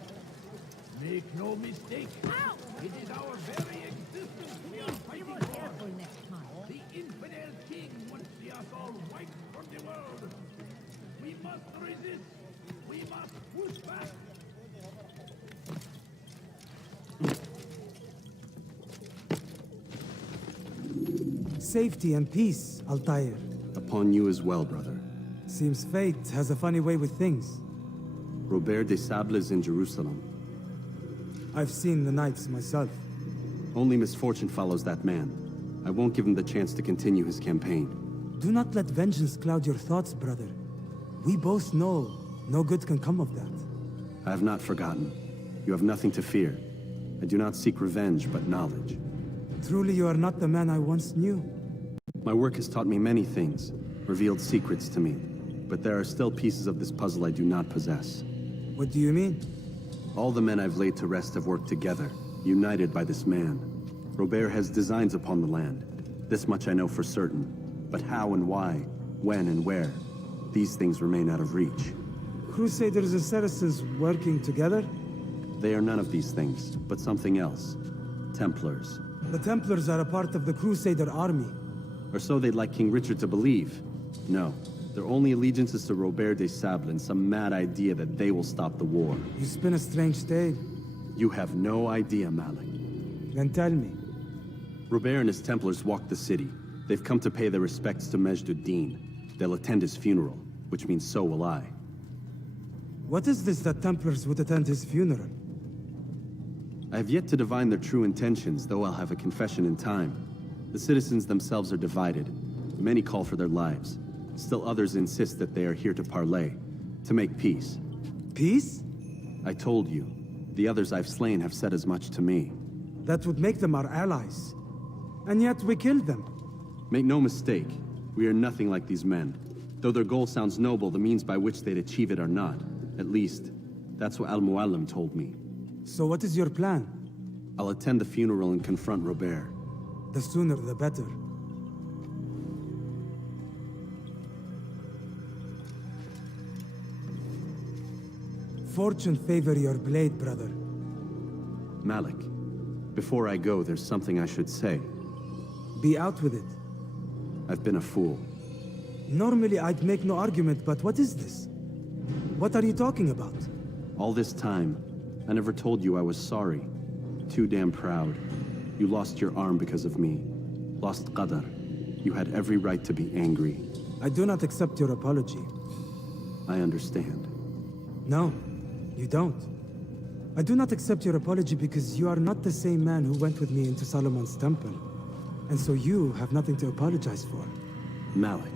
Make no mistake. Ow! It is our very existence we are fighting for. Next time. The infidel king would see us all wiped from the world. We must resist. We must push back. Safety and peace, Altaïr. Upon you as well, brother. Seems fate has a funny way with things. Robert de Sable is in Jerusalem. I've seen the knights myself. Only misfortune follows that man. I won't give him the chance to continue his campaign. Do not let vengeance cloud your thoughts, brother. We both know no good can come of that. I have not forgotten. You have nothing to fear. I do not seek revenge, but knowledge. Truly, you are not the man I once knew. My work has taught me many things, revealed secrets to me. But there are still pieces of this puzzle I do not possess. What do you mean? All the men I've laid to rest have worked together, united by this man. Robert has designs upon the land. This much I know for certain. But how and why, when and where, these things remain out of reach. Crusaders and Saracens working together? They are none of these things, but something else. Templars. The Templars are a part of the Crusader army. Or so they'd like King Richard to believe. No, their only allegiance is to Robert de Sable and some mad idea that they will stop the war. You spin a strange tale. You have no idea, Malik. Then tell me. Robert and his Templars walk the city. They've come to pay their respects to Majd-ud-Din. They'll attend his funeral, which means so will I. What is this that Templars would attend his funeral? I have yet to divine their true intentions, though I'll have a confession in time. The citizens themselves are divided. Many call for their lives. Still others insist that they are here to parley, to make peace. Peace? I told you. The others I've slain have said as much to me. That would make them our allies. And yet we killed them. Make no mistake, we are nothing like these men. Though their goal sounds noble, the means by which they'd achieve it are not. At least, that's what Al-Muallim told me. So what is your plan? I'll attend the funeral and confront Robert. The sooner the better. Fortune favor your blade, brother. Malik, before I go, there's something I should say. Be out with it. I've been a fool. Normally I'd make no argument, but what is this? What are you talking about? All this time, I never told you I was sorry. Too damn proud. You lost your arm because of me. Lost Qadar. You had every right to be angry. I do not accept your apology. I understand. No, you don't. I do not accept your apology because you are not the same man who went with me into Solomon's temple. And so you have nothing to apologize for. Malik.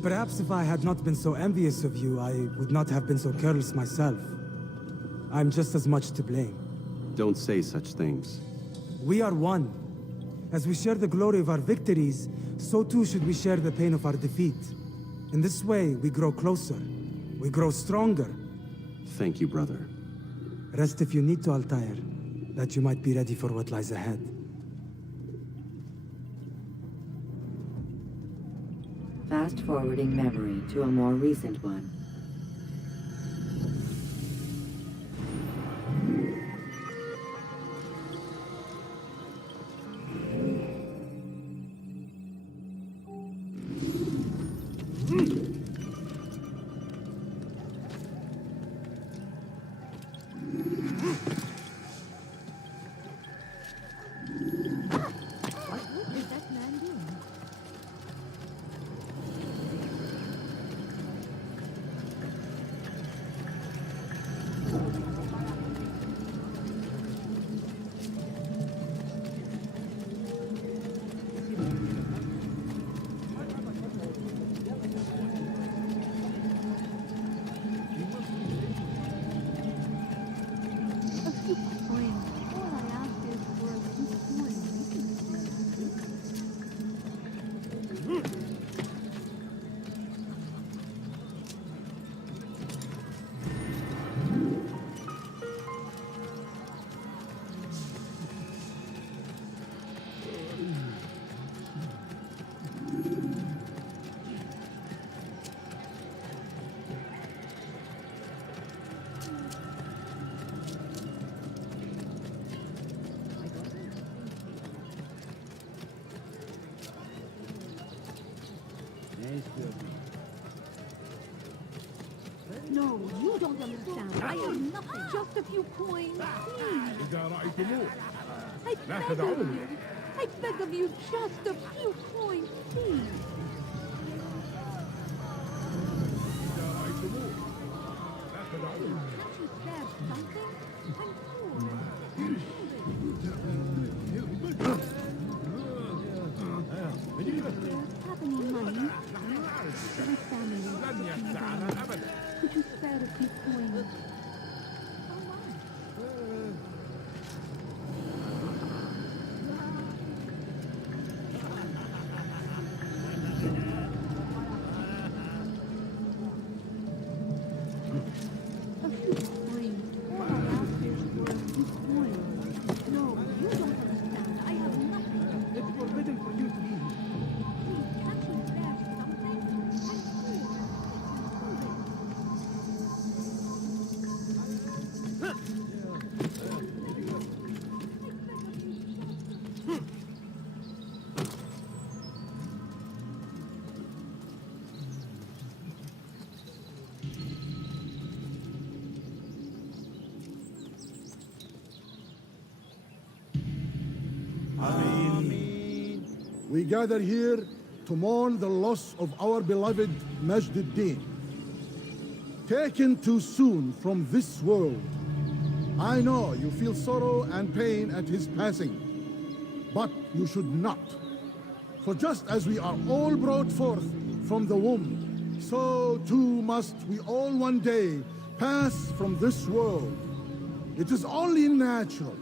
Perhaps if I had not been so envious of you, I would not have been so careless myself. I'm just as much to blame. Don't say such things. We are one. As we share the glory of our victories, so too should we share the pain of our defeat. In this way, we grow closer. We grow stronger. Thank you, brother. Rest if you need to, Altaïr, that you might be ready for what lies ahead. Fast-forwarding memory to a more recent one. No, you don't understand. I have nothing. Just a few coins, please. I beg of you, just a few coins, please. Can't you spare something? I'm poor. Do you have any money? My family is looking down. Could you spare a few coins? A few coins. All I ask is for a few coins. No, you don't understand. I have nothing. It's forbidden for you to be here. Please, can't you spare something? I'm poor. We gather here to mourn the loss of our beloved Majd-ud-Din. Taken too soon from this world. I know you feel sorrow and pain at his passing, but you should not. For just as we are all brought forth from the womb, so too must we all one day pass from this world. It is only natural,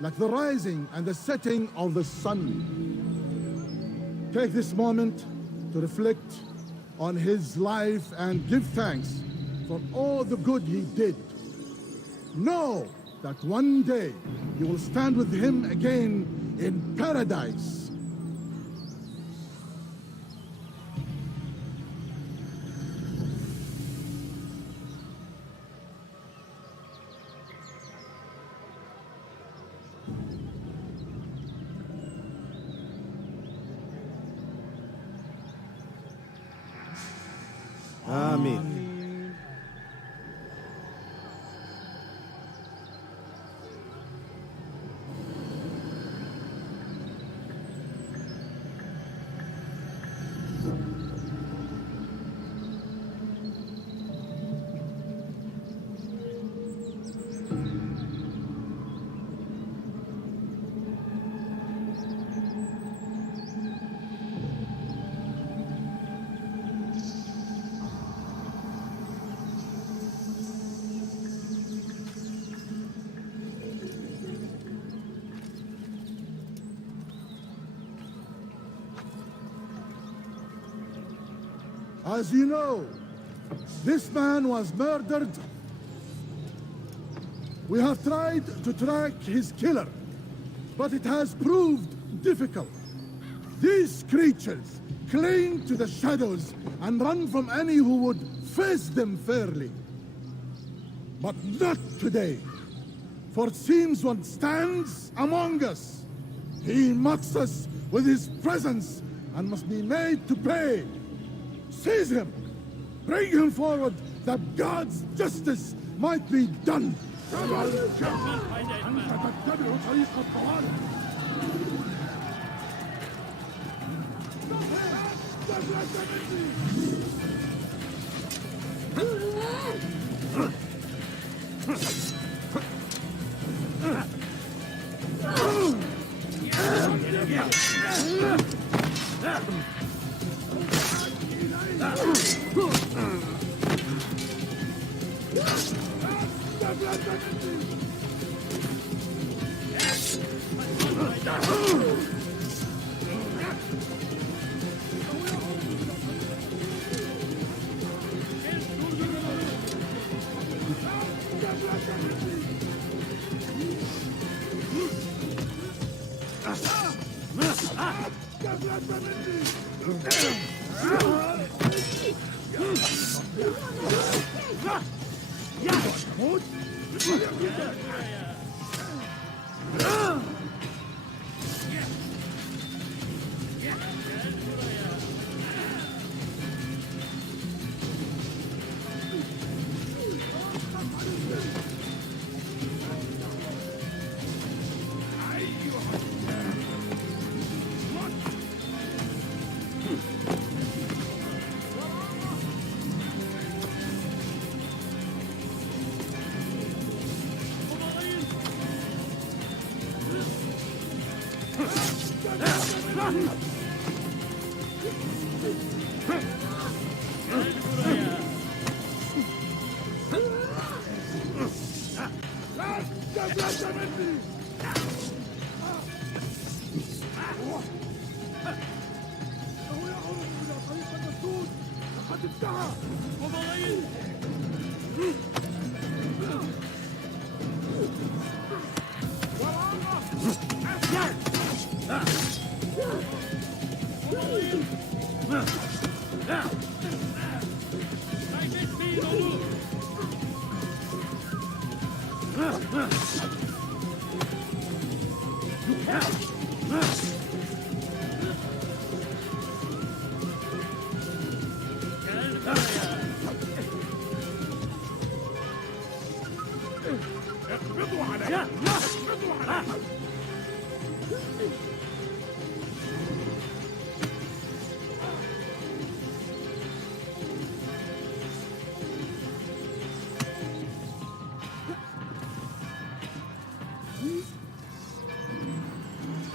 like the rising and the setting of the sun. Take this moment to reflect on his life and give thanks for all the good he did. Know that one day you will stand with him again in paradise. Amen. As you know, this man was murdered. We have tried to track his killer, but it has proved difficult. These creatures cling to the shadows and run from any who would face them fairly. But not today, for it seems one stands among us. He mocks us with his presence and must be made to pay. Seize him! Bring him forward that God's justice might be done!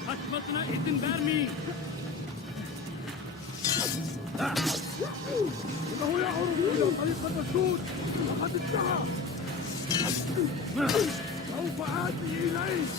Kaçmasına izin vermeyin. إنه يعرض إلى طريق المسدود لقد انتهى سوف آتي إليك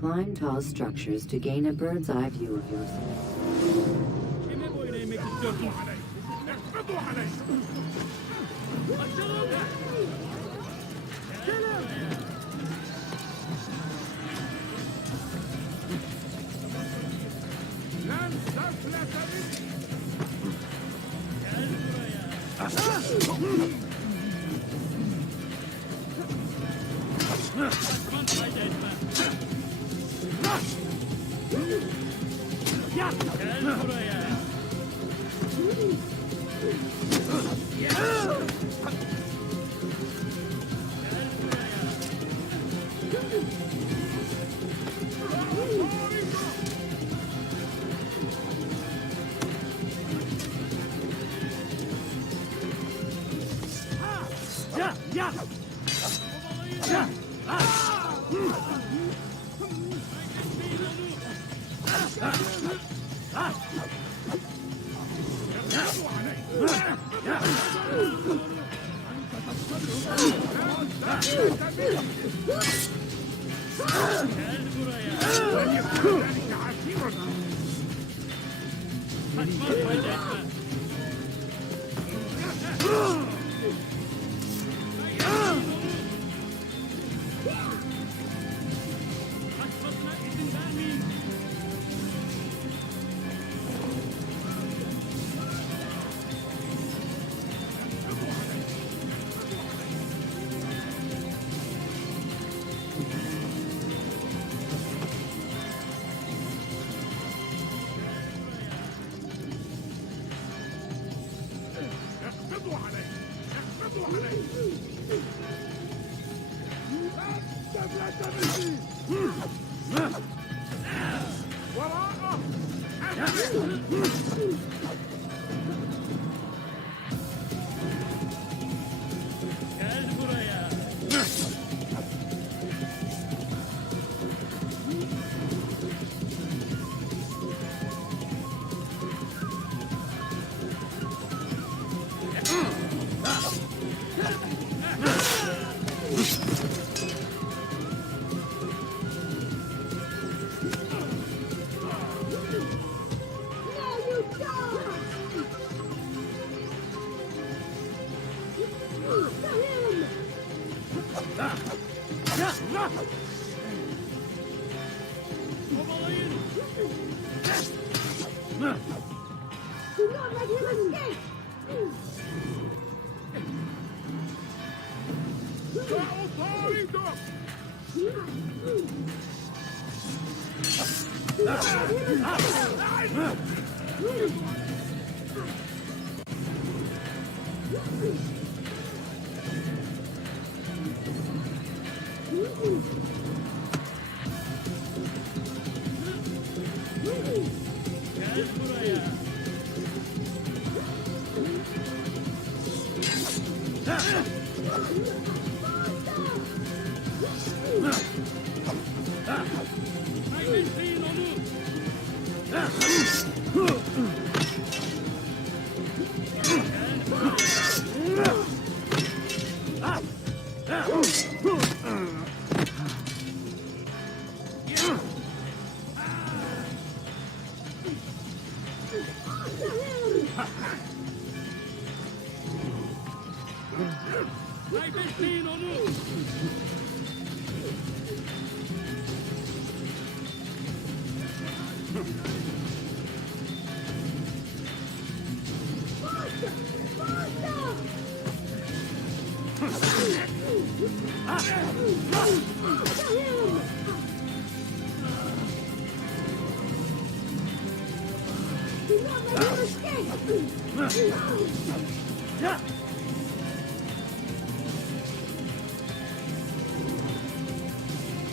Climb tall structures to gain a bird's eye view of yourself. Kime boyun eğmek istiyorsun? Açalım! Kaçman fayda etmez. Gel buraya.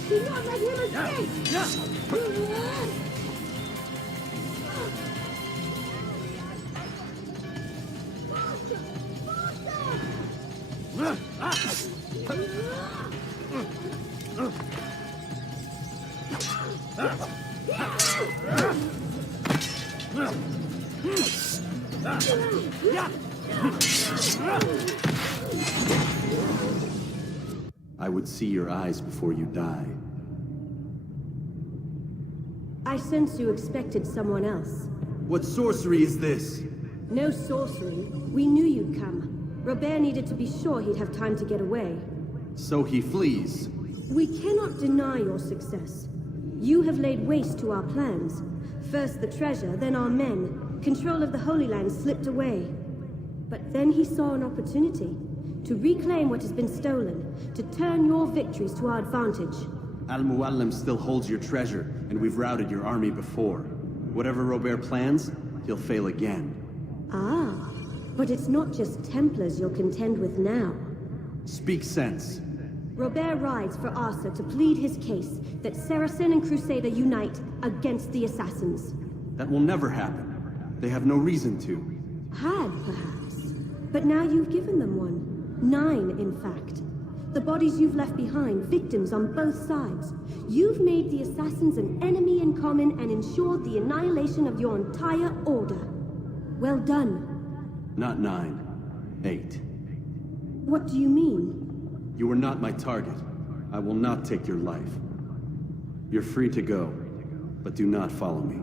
Do not let him escape! I would see your eyes before you die. I sense you expected someone else. What sorcery is this? No sorcery. We knew you'd come. Robert needed to be sure he'd have time to get away. So he flees. We cannot deny your success. You have laid waste to our plans. First the treasure, then our men. Control of the Holy Land slipped away. But then he saw an opportunity to reclaim what has been stolen, to turn your victories to our advantage. Al-Muallim still holds your treasure, and we've routed your army before. Whatever Robert plans, he'll fail again. Ah, but it's not just Templars you'll contend with now. Speak sense. Robert rides for Arthur to plead his case that Saracen and Crusader unite against the Assassins. That will never happen. They have no reason to. Had, perhaps. But now you've given them one. 9, in fact. The bodies you've left behind, victims on both sides. You've made the assassins an enemy in common and ensured the annihilation of your entire order. Well done. Not 9. 8. What do you mean? You are not my target. I will not take your life. You're free to go, but do not follow me.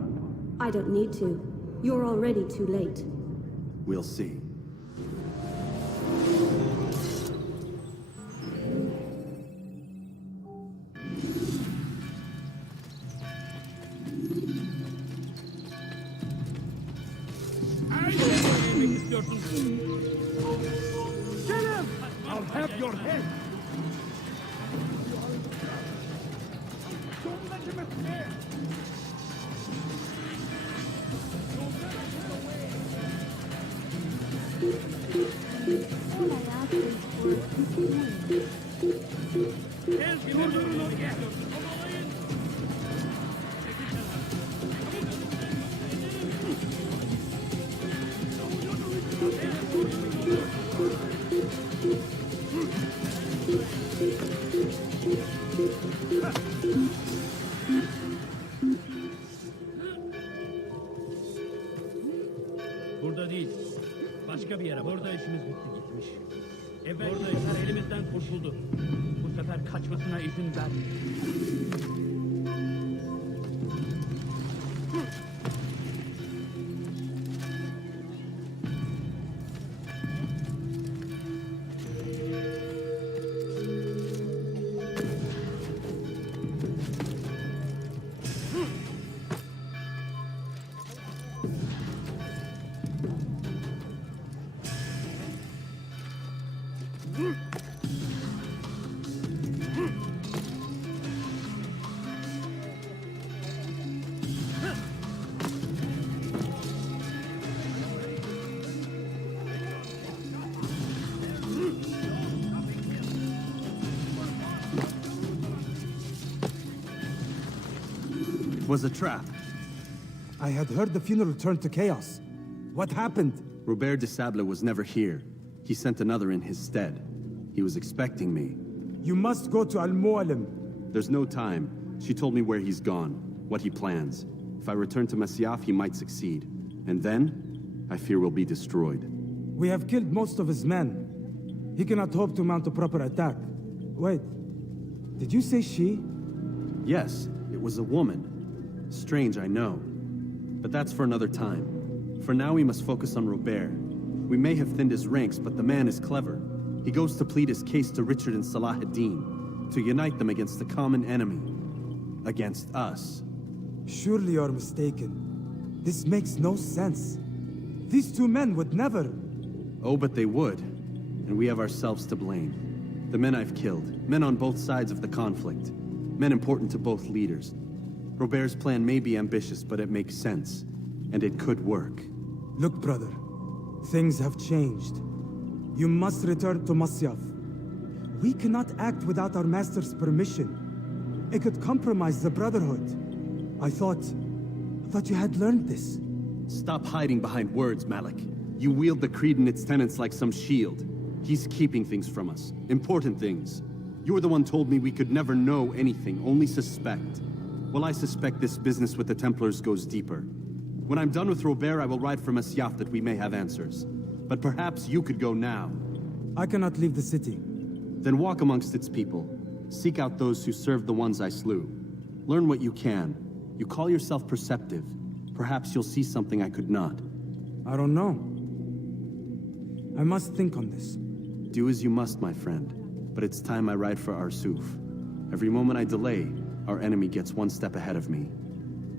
I don't need to. You're already too late. We'll see. I'll have your head! Don't let him escape! All I ask is for Burada değil. Başka bir yere. Burada işimiz bitti gitmiş. Evet. Burada sefer elimizden kurtuldu. Bu sefer kaçmasına izin vermeyin. It was a trap. I had heard the funeral turned to chaos. What happened? Robert de Sable was never here. He sent another in his stead. He was expecting me. You must go to Al-Mu'alim. There's no time. She told me where he's gone, what he plans. If I return to Masyaf, he might succeed. And then, I fear we'll be destroyed. We have killed most of his men. He cannot hope to mount a proper attack. Wait, did you say she? Yes, it was a woman. Strange, I know. But that's for another time. For now, we must focus on Robert. We may have thinned his ranks, but the man is clever. He goes to plead his case to Richard and Salah ad-Din, to unite them against the common enemy. Against us. Surely you're mistaken. This makes no sense. These two men would never... Oh, but they would. And we have ourselves to blame. The men I've killed, men on both sides of the conflict. Men important to both leaders. Robert's plan may be ambitious, but it makes sense. And it could work. Look, brother. Things have changed. You must return to Masyaf. We cannot act without our master's permission. It could compromise the Brotherhood. I thought you had learned this. Stop hiding behind words, Malik. You wield the creed and its tenets like some shield. He's keeping things from us. Important things. You're the one told me we could never know anything, only suspect. Well, I suspect this business with the Templars goes deeper. When I'm done with Robert, I will ride for Masyaf that we may have answers. But perhaps you could go now. I cannot leave the city. Then walk amongst its people. Seek out those who served the ones I slew. Learn what you can. You call yourself perceptive. Perhaps you'll see something I could not. I don't know. I must think on this. Do as you must, my friend. But it's time I ride for Arsuf. Every moment I delay, our enemy gets one step ahead of me.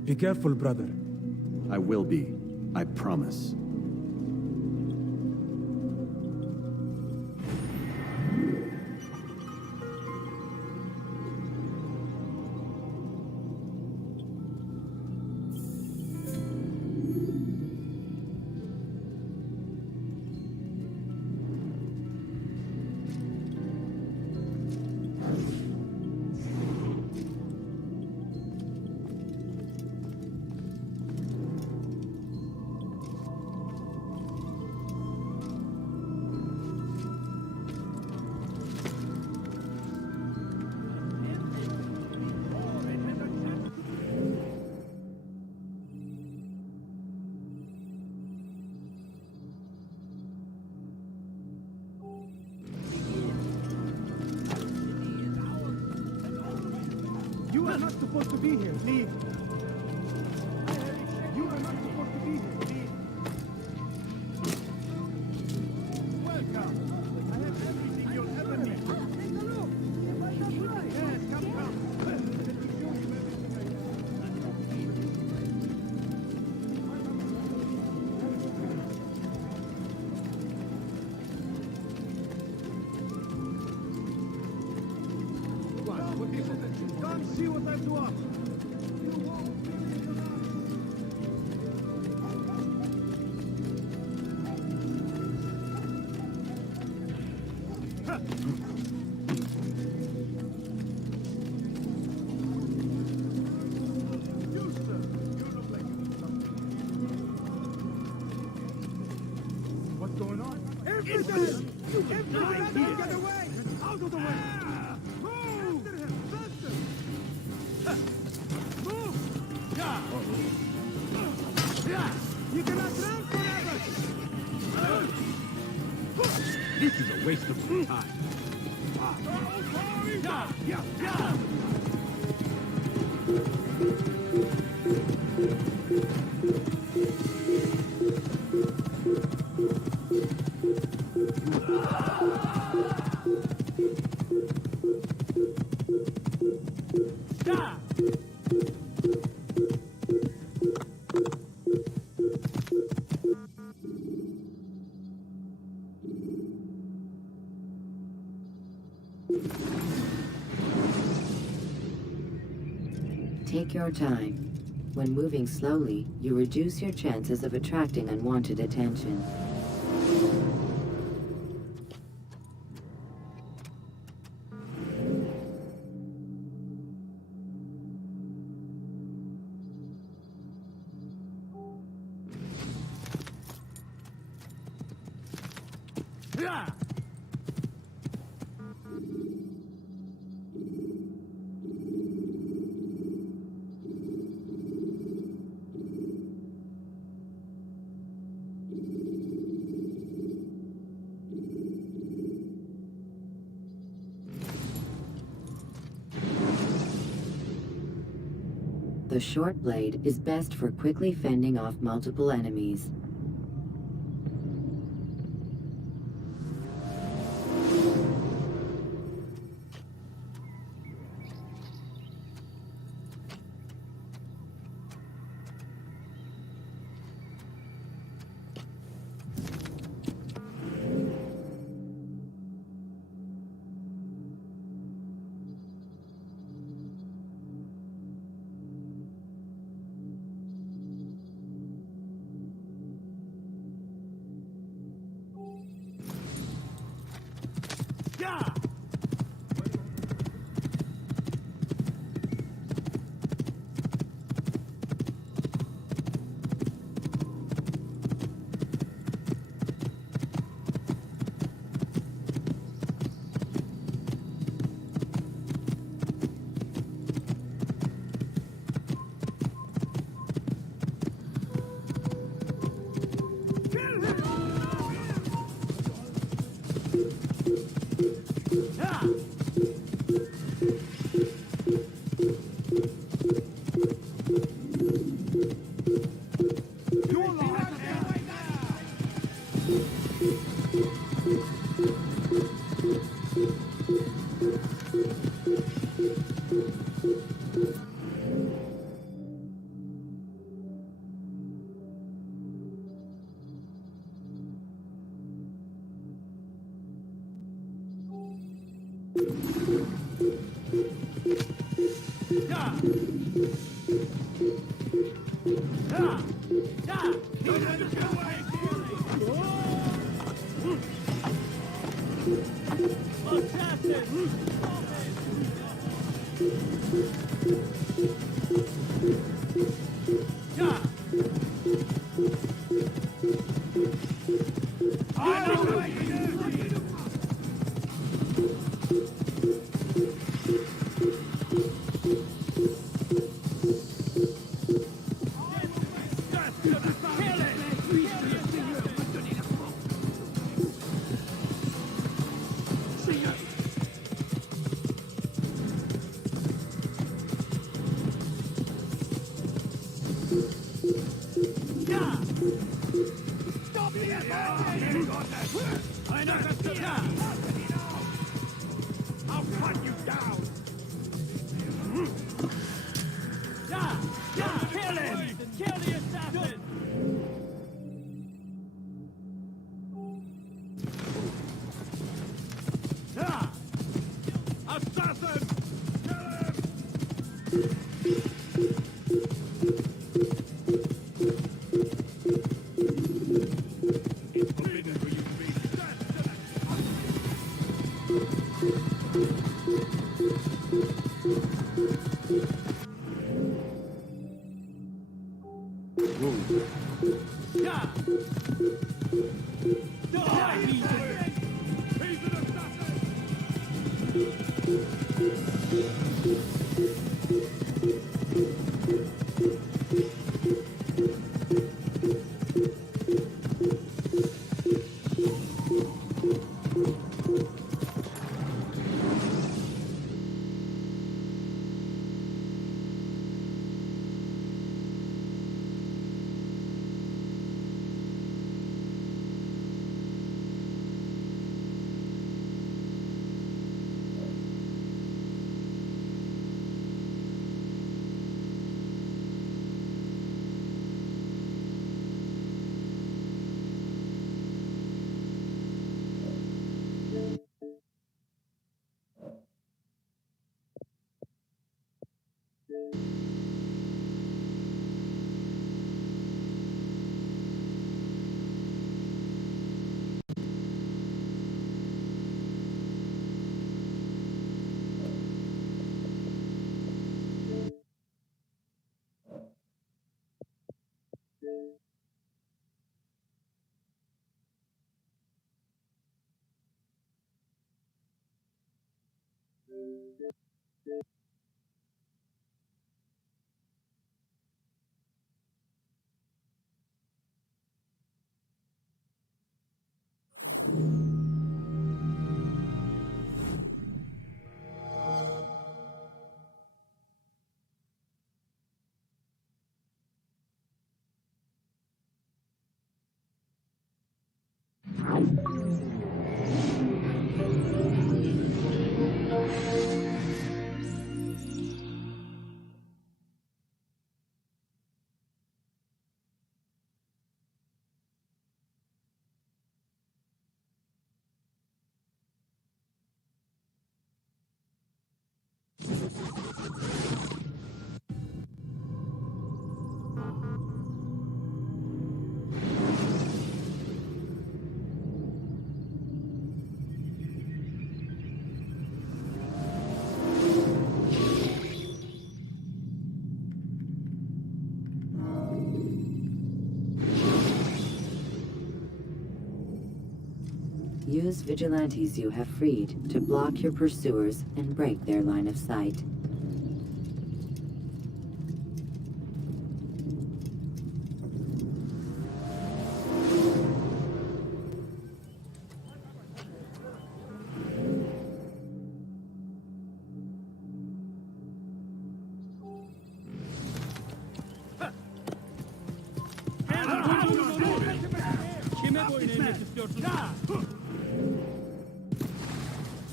Be careful, brother. I will be. I promise. You are not supposed to be here. Leave. You are not supposed to be here. Leave. Welcome. I have everything you'll ever need. Take a look. Yes, come. Let me show you everything I have. What is it? Come see what I do up. You won't believe it. What's going on? Everything! Everything! Get away! Out of the way! Move! After him! Faster! Move! You cannot run forever! This is a waste of my time. Take your time. When moving slowly, you reduce your chances of attracting unwanted attention. The short blade is best for quickly fending off multiple enemies. I'll cut you down! Kill him! Kill the assassin! Assassin! It's forbidden for you to be. Use vigilantes you have freed to block your pursuers and break their line of sight. Kime boyun eğmek istiyorsun?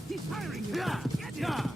He's firing you! Get him!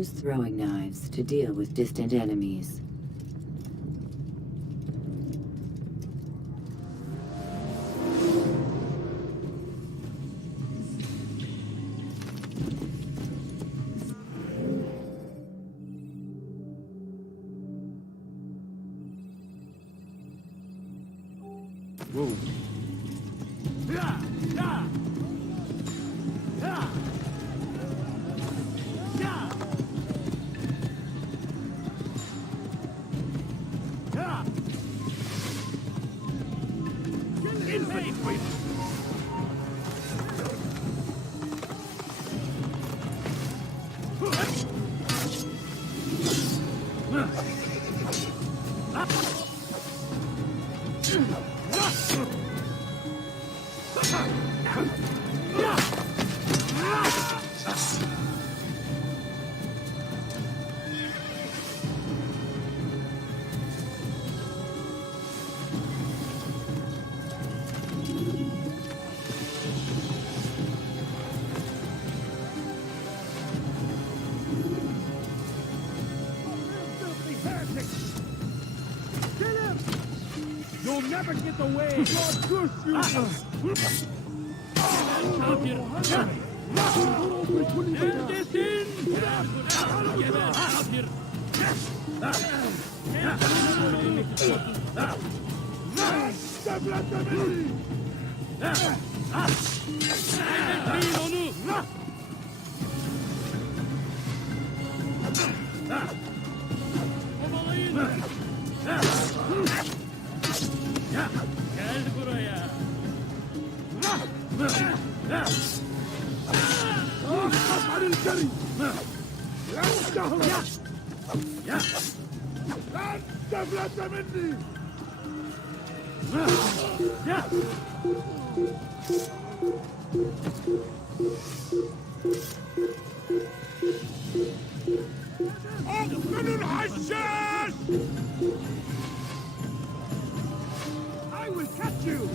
Use throwing knives to deal with distant enemies. Whoa. You'll never get away! God curse you! Gel buraya. I will catch you!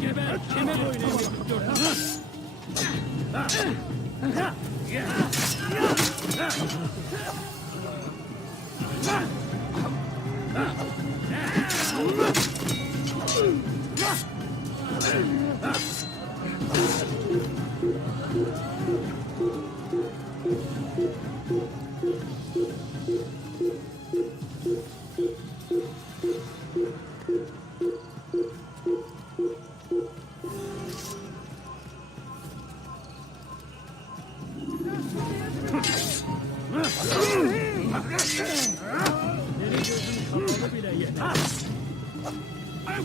Geber, kime boyun eğmek istiyorsun?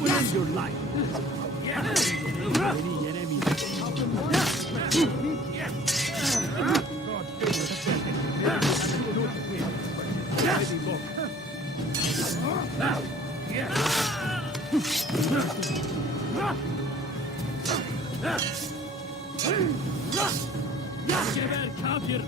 will end your life. Geber kafir!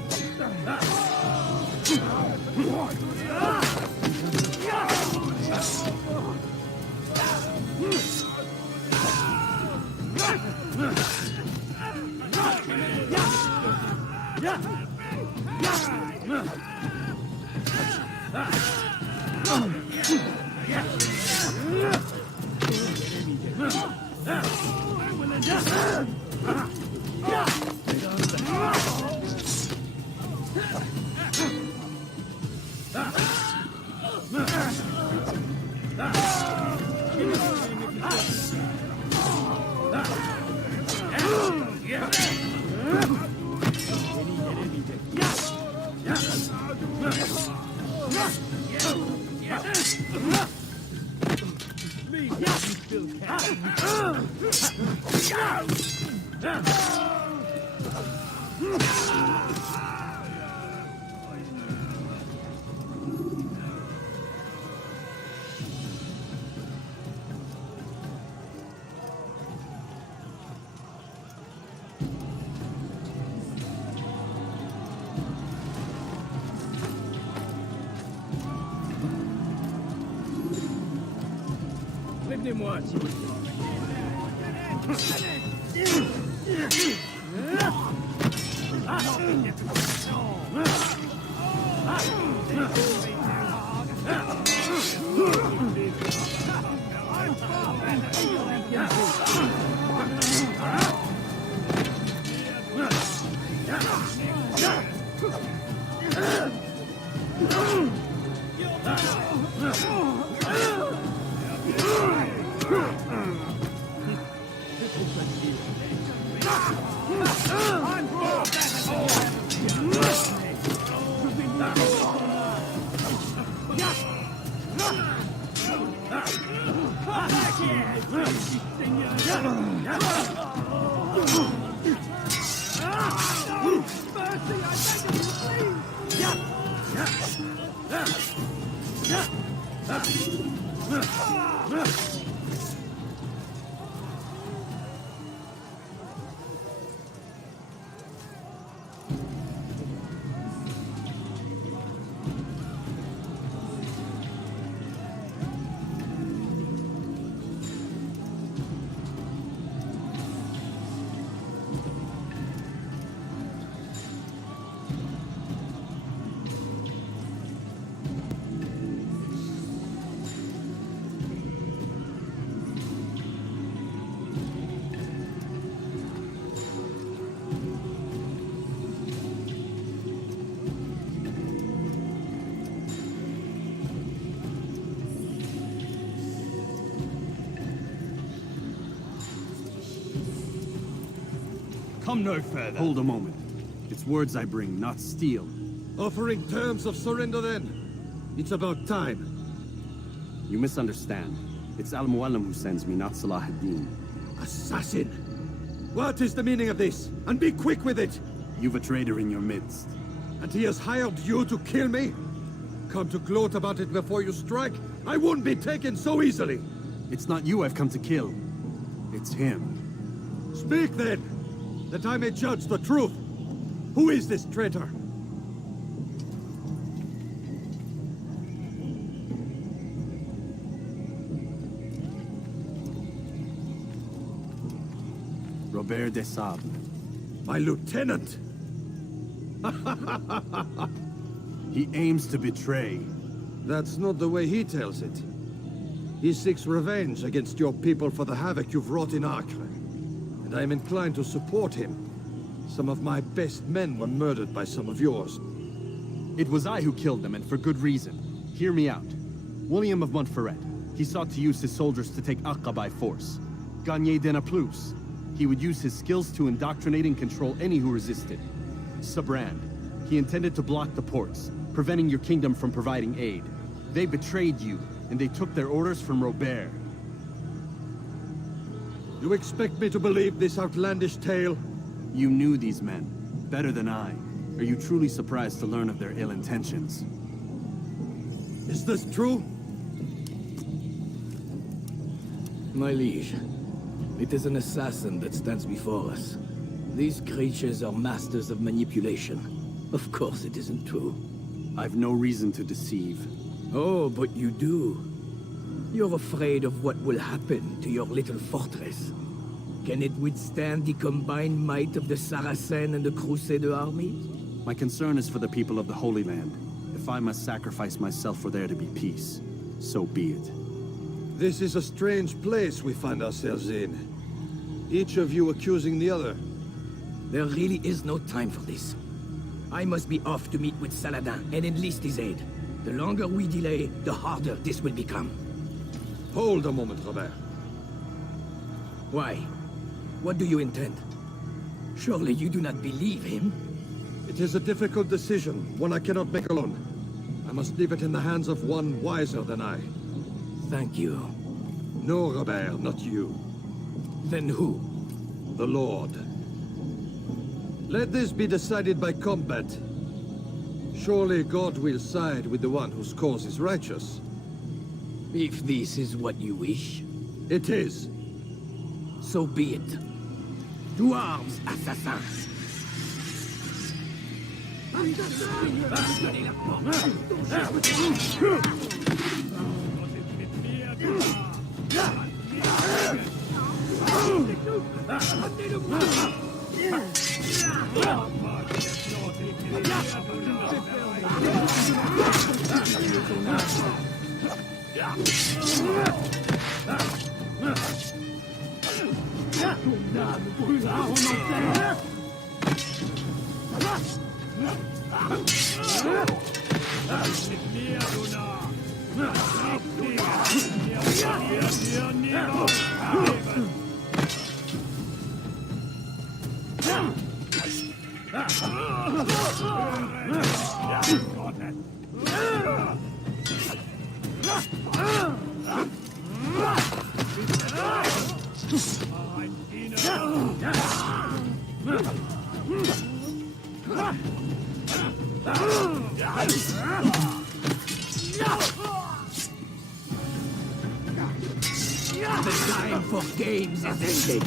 Prévenez-moi, s'il vous plaît. Come no further. Hold a moment. It's words I bring, not steel. Offering terms of surrender then. It's about time. You misunderstand. It's Al-Muallim who sends me, not Salah ad-Din. Assassin! What is the meaning of this? And be quick with it! You've a traitor in your midst. And he has hired you to kill me? Come to gloat about it before you strike? I wouldn't be taken so easily! It's not you I've come to kill. It's him. Speak then! That I may judge the truth. Who is this traitor? Robert de Sable. My lieutenant! He aims to betray. That's not the way he tells it. He seeks revenge against your people for the havoc you've wrought in Acre. And I am inclined to support him. Some of my best men were murdered by some of yours. It was I who killed them, and for good reason. Hear me out. William of Montferrat. He sought to use his soldiers to take Acre by force. Gagné de Naplouse. He would use his skills to indoctrinate and control any who resisted. Sabrand. He intended to block the ports, preventing your kingdom from providing aid. They betrayed you, and they took their orders from Robert. You expect me to believe this outlandish tale? You knew these men, better than I. Are you truly surprised to learn of their ill intentions? Is this true? My liege, it is an assassin that stands before us. These creatures are masters of manipulation. Of course it isn't true. I've no reason to deceive. Oh, but you do. You're afraid of what will happen to your little fortress. Can it withstand the combined might of the Saracen and the Crusader armies? My concern is for the people of the Holy Land. If I must sacrifice myself for there to be peace, so be it. This is a strange place we find ourselves in. Each of you accusing the other. There really is no time for this. I must be off to meet with Saladin and enlist his aid. The longer we delay, the harder this will become. Hold a moment, Robert. Why? What do you intend? Surely you do not believe him? It is a difficult decision, one I cannot make alone. I must leave it in the hands of one wiser than I. Thank you. No, Robert, not you. Then who? The Lord. Let this be decided by combat. Surely God will side with the one whose cause is righteous. If this is what you wish. It is. So be it. To arms, assassins! The time for games is ended.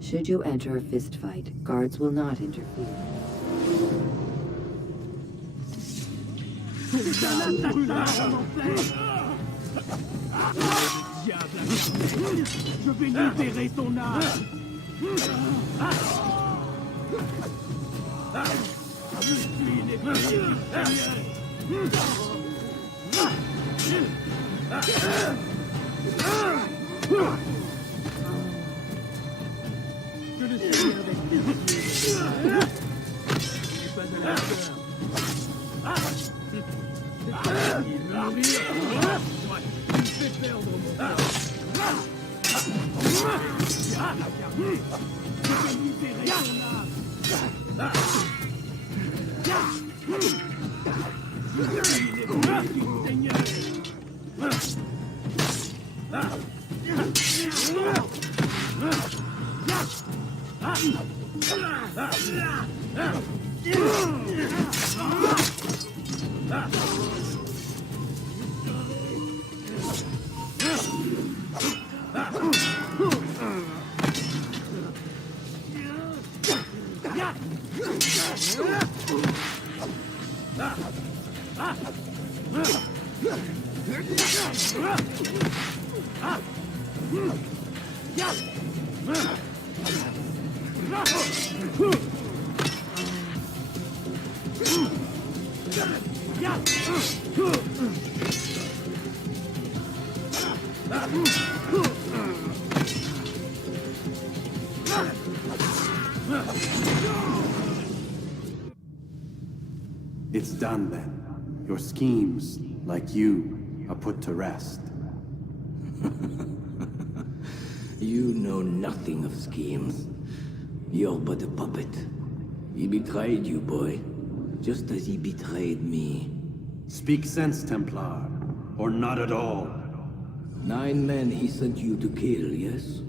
Should you enter a fistfight, guards will not interfere. Je vais libérer ton âme. Je suis l'épée du Seigneur. Je le sais avec plaisir. Je n'ai pas de la peur. C'est pas facile de mourir. Tu me fais perdre mon temps. It's done then. Your schemes, like you, are put to rest. You know nothing of schemes. You're but a puppet. He betrayed you, boy. Just as he betrayed me. Speak sense, Templar. Or not at all. 9 men he sent you to kill, yes?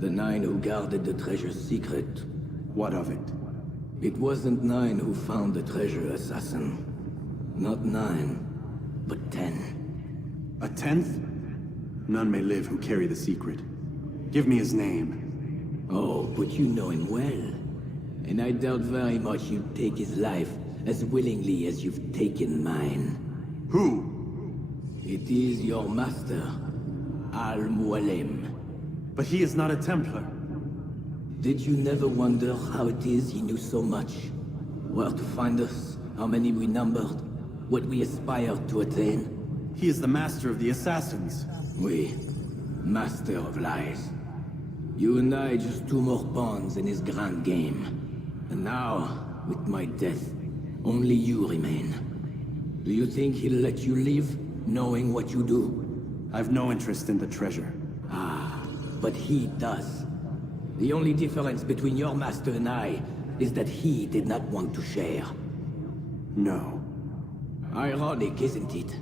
The 9 who guarded the treasure's secret. What of it? It wasn't 9 who found the treasure, assassin. Not 9, but 10. A 10th? None may live who carry the secret. Give me his name. Oh, but you know him well. And I doubt very much you'd take his life as willingly as you've taken mine. Who? It is your master, Al-Mualim. But he is not a Templar. Did you never wonder how it is he knew so much? Where to find us, how many we numbered, what we aspired to attain? He is the master of the assassins. Oui, master of lies. You and I just 2 more pawns in his grand game. And now, with my death, only you remain. Do you think he'll let you live, knowing what you do? I've no interest in the treasure. Ah, but he does. The only difference between your master and I is that he did not want to share. No. Ironic, isn't it?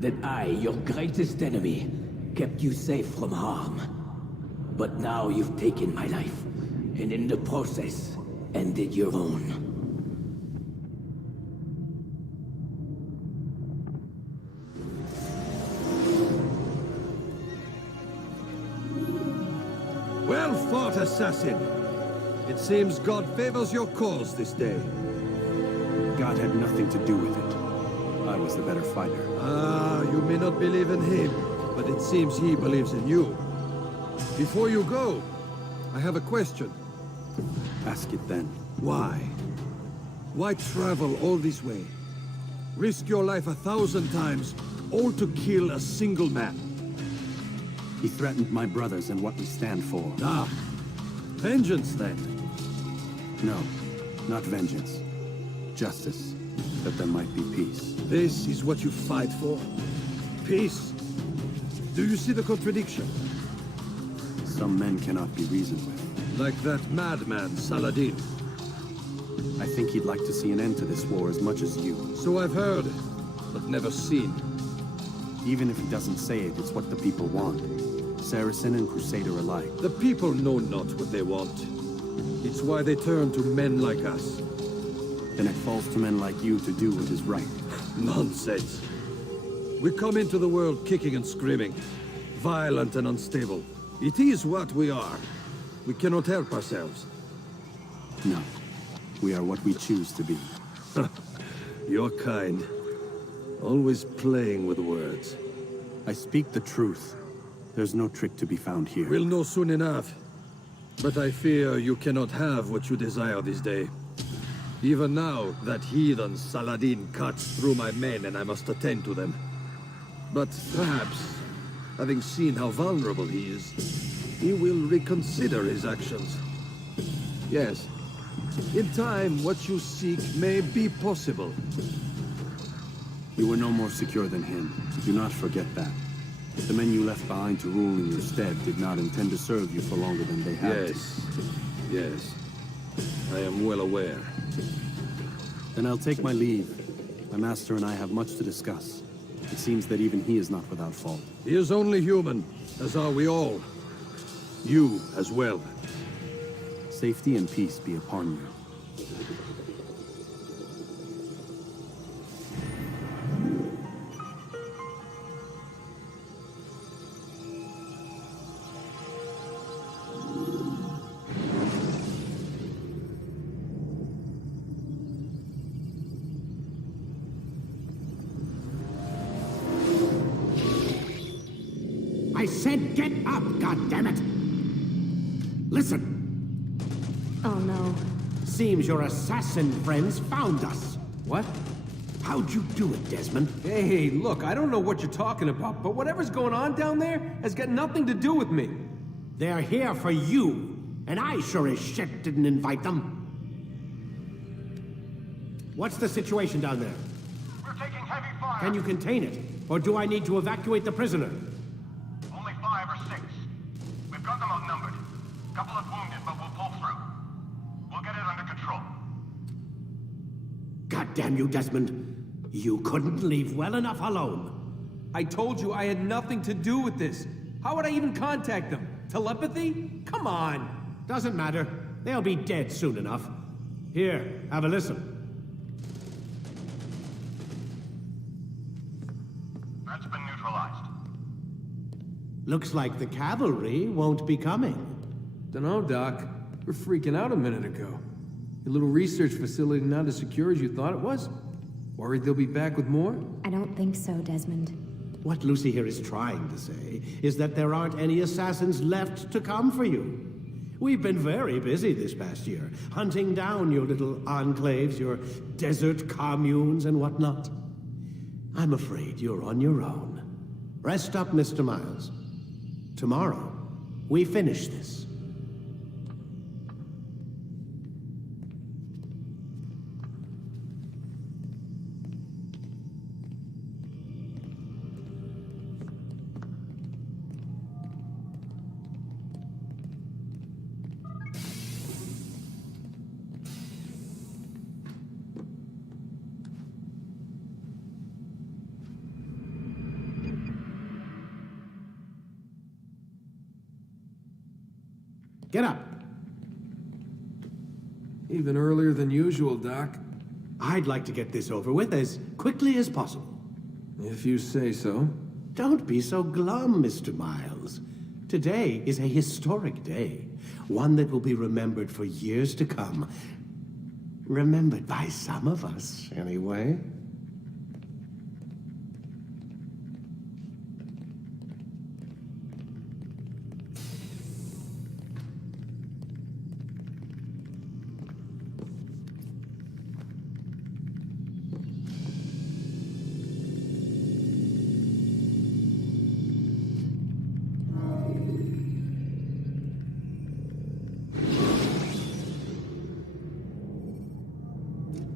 That I, your greatest enemy, kept you safe from harm. But now you've taken my life, and in the process, ended your own. Well fought, assassin. It seems God favors your cause this day. God had nothing to do with it. I was the better fighter. Ah, you may not believe in him, but it seems he believes in you. Before you go, I have a question. Ask it then. Why? Why travel all this way? Risk your life 1,000 times, all to kill a single man? He threatened my brothers and what we stand for. Ah, vengeance then? No, not vengeance. Justice, that there might be peace. This is what you fight for? Peace? Do you see the contradiction? Some men cannot be reasoned with. Like that madman, Saladin. I think he'd like to see an end to this war as much as you. So I've heard, but never seen. Even if he doesn't say it, it's what the people want. Saracen and Crusader alike. The people know not what they want. It's why they turn to men like us. Then it falls to men like you to do what is right. Nonsense. We come into the world kicking and screaming, violent and unstable. It is what we are. We cannot help ourselves. No. We are what we choose to be. Your kind. Always playing with words. I speak the truth. There's no trick to be found here. We'll know soon enough. But I fear you cannot have what you desire this day. Even now, that heathen Saladin cuts through my men and I must attend to them. But perhaps, having seen how vulnerable he is, he will reconsider his actions. Yes, in time, what you seek may be possible. You were no more secure than him. Do not forget that. The men you left behind to rule in your stead did not intend to serve you for longer than they had to. Yes. I am well aware. Then I'll take my leave. My master and I have much to discuss. It seems that even he is not without fault. He is only human, as are we all. You as well. Safety and peace be upon you. I said get up, goddammit! Listen! Oh no. Seems your assassin friends found us. What? How'd you do it, Desmond? Hey, look, I don't know what you're talking about, but whatever's going on down there has got nothing to do with me. They're here for you, and I sure as shit didn't invite them. What's the situation down there? We're taking heavy fire. Can you contain it? Or do I need to evacuate the prisoner? Only 5 or 6. We've got them outnumbered. Couple of wounded, but we'll pull through. We'll get it under control. God damn you, Desmond. You couldn't leave well enough alone. I told you I had nothing to do with this. How would I even contact them? Telepathy? Come on. Doesn't matter. They'll be dead soon enough. Here, have a listen. That's been neutralized. Looks like the cavalry won't be coming. Dunno, Doc. We're freaking out a minute ago. Your little research facility not as secure as you thought it was? Worried they'll be back with more? I don't think so, Desmond. What Lucy here is trying to say is that there aren't any assassins left to come for you. We've been very busy this past year, hunting down your little enclaves, your desert communes and whatnot. I'm afraid you're on your own. Rest up, Mr. Miles. Tomorrow, we finish this. Get up. Even earlier than usual, Doc. I'd like to get this over with as quickly as possible. If you say so. Don't be so glum, Mr. Miles. Today is a historic day. One that will be remembered for years to come. Remembered by some of us, anyway.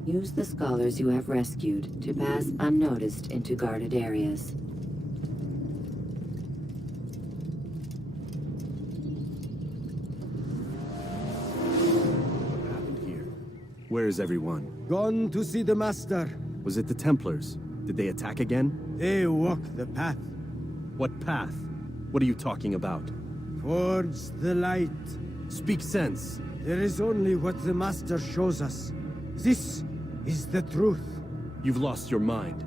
Use the scholars you have rescued to pass unnoticed into guarded areas. What happened here? Where is everyone? Gone to see the Master. Was it the Templars? Did they attack again? They walk the path. What path? What are you talking about? Towards the light. Speak sense. There is only what the Master shows us. This is the truth. You've lost your mind.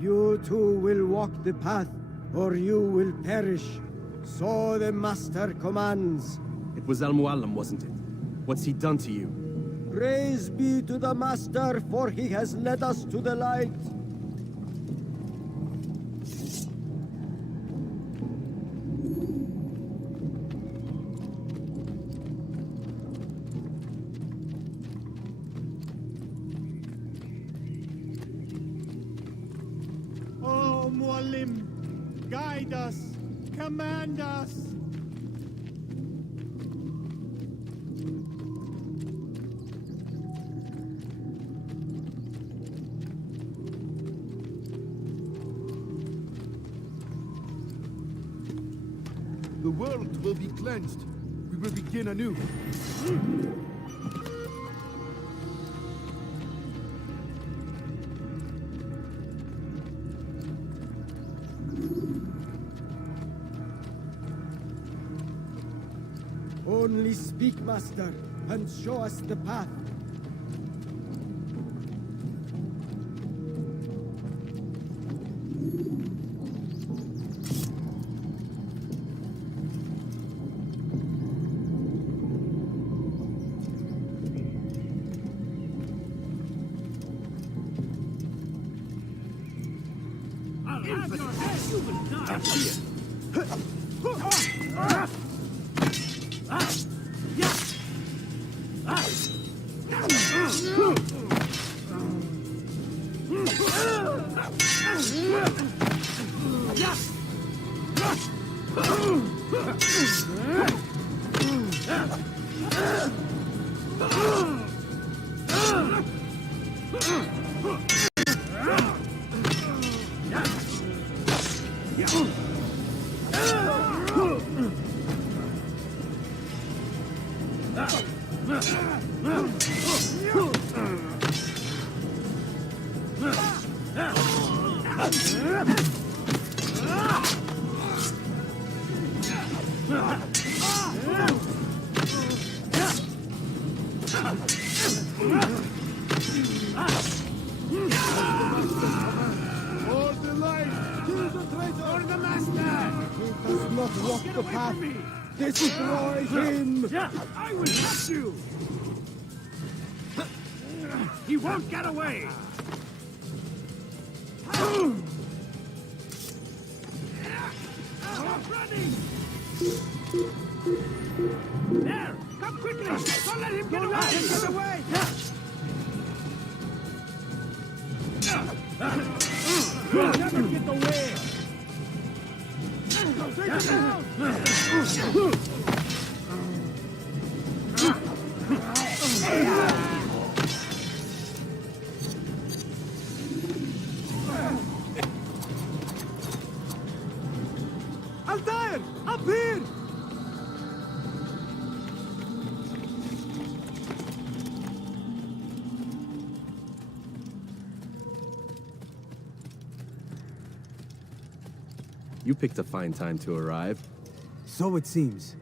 You too will walk the path, or you will perish. So the Master commands. It was Al-Muallim, wasn't it? What's he done to you? Praise be to the Master, for he has led us to the light. Oh, Muallim, guide us, command us. the world will be cleansed. We will begin anew. Only speak, Master, and show us the path. Destroy him! I will help you! He won't get away! Stop running! There! Come quickly! Don't let him get away! Get away! You'll never get away! Take it down! Altaïr! Up here! You picked a fine time to arrive. So it seems.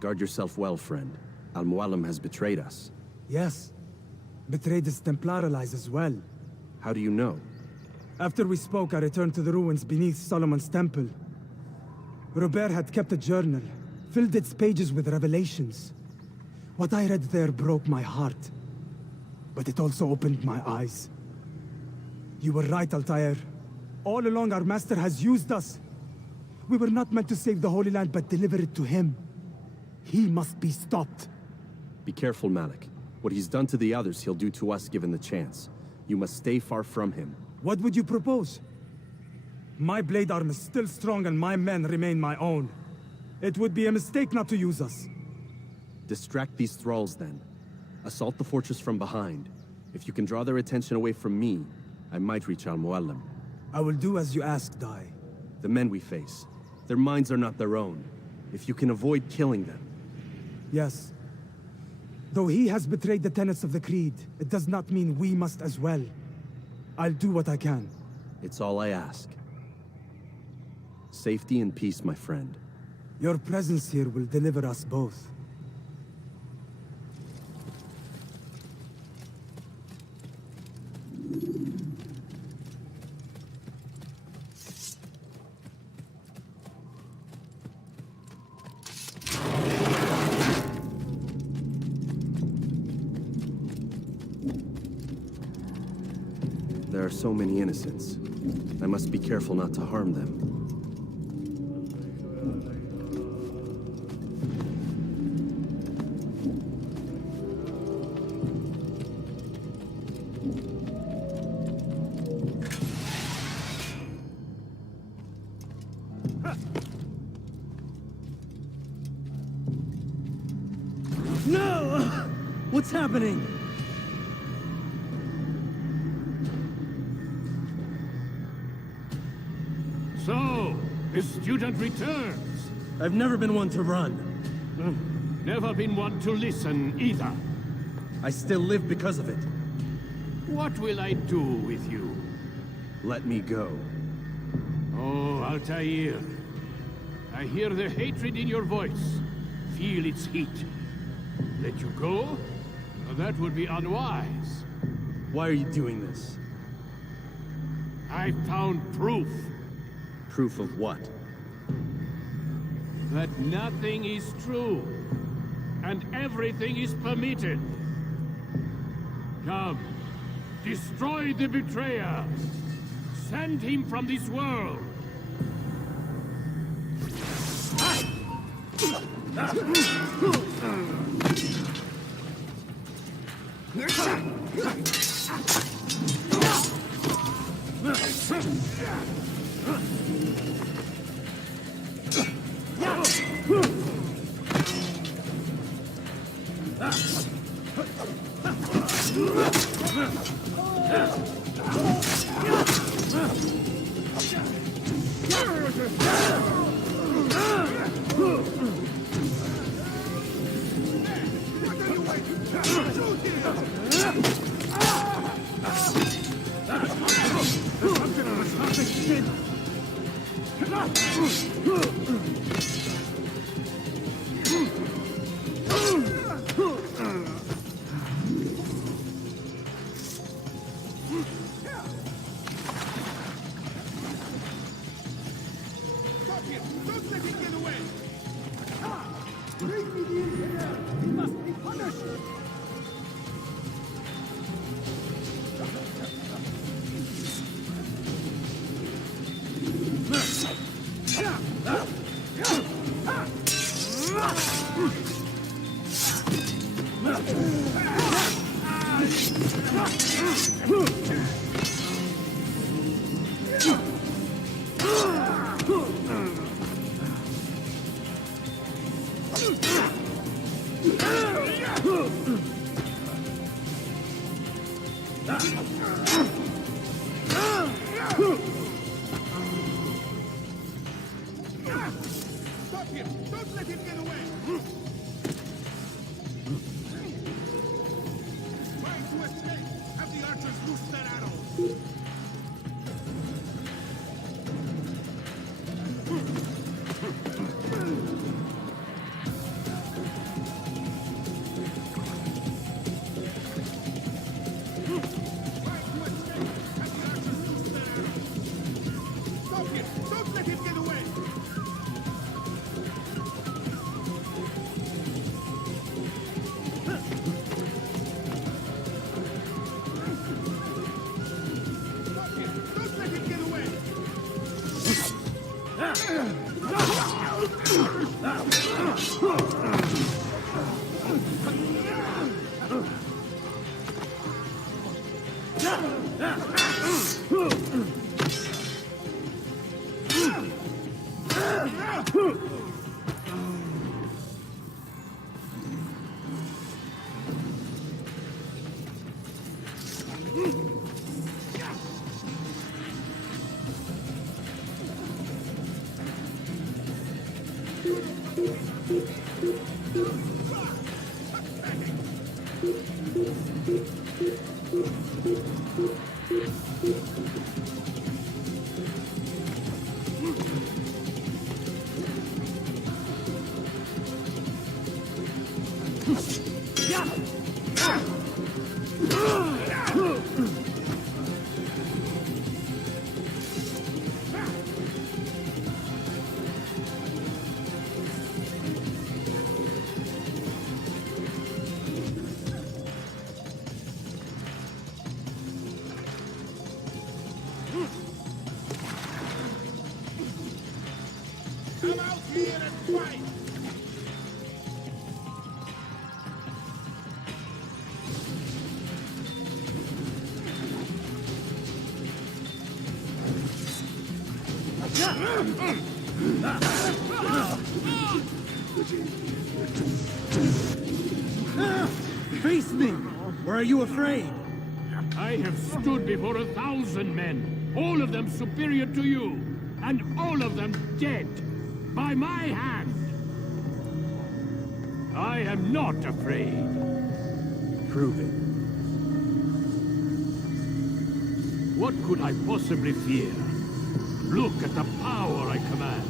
Guard yourself well, friend. Al-Mualim has betrayed us. Yes. Betrayed his Templar allies as well. How do you know? After we spoke, I returned to the ruins beneath Solomon's temple. Robert had kept a journal, filled its pages with revelations. What I read there broke my heart. But it also opened my eyes. You were right, Altaïr. All along our master has used us. We were not meant to save the Holy Land, but deliver it to him. He must be stopped. Be careful, Malik. What he's done to the others, he'll do to us given the chance. You must stay far from him. What would you propose? My blade arm is still strong and my men remain my own. It would be a mistake not to use us. Distract these thralls, then. Assault the fortress from behind. If you can draw their attention away from me, I might reach Al-Mualim. I will do as you ask, Dai. The men we face, their minds are not their own. If you can avoid killing them. Yes. Though he has betrayed the tenets of the Creed, it does not mean we must as well. I'll do what I can. It's all I ask. Safety and peace, my friend. Your presence here will deliver us both. There are so many innocents. I must be careful not to harm them. No! What's happening? So, the student returns. I've never been one to run. Never been one to listen, either. I still live because of it. What will I do with you? Let me go. Oh, Altaïr. I hear the hatred in your voice. Feel its heat. Let you go? That would be unwise. Why are you doing this? I found proof. Proof of what? That nothing is true. And everything is permitted. Come. Destroy the betrayer. Send him from this world. Come out here and fight! Face me! Or are you afraid? I have stood before 1,000 men, all of them superior to you, and all of them dead. by my hand. I am not afraid. Prove it. What could I possibly fear? Look at the power I command.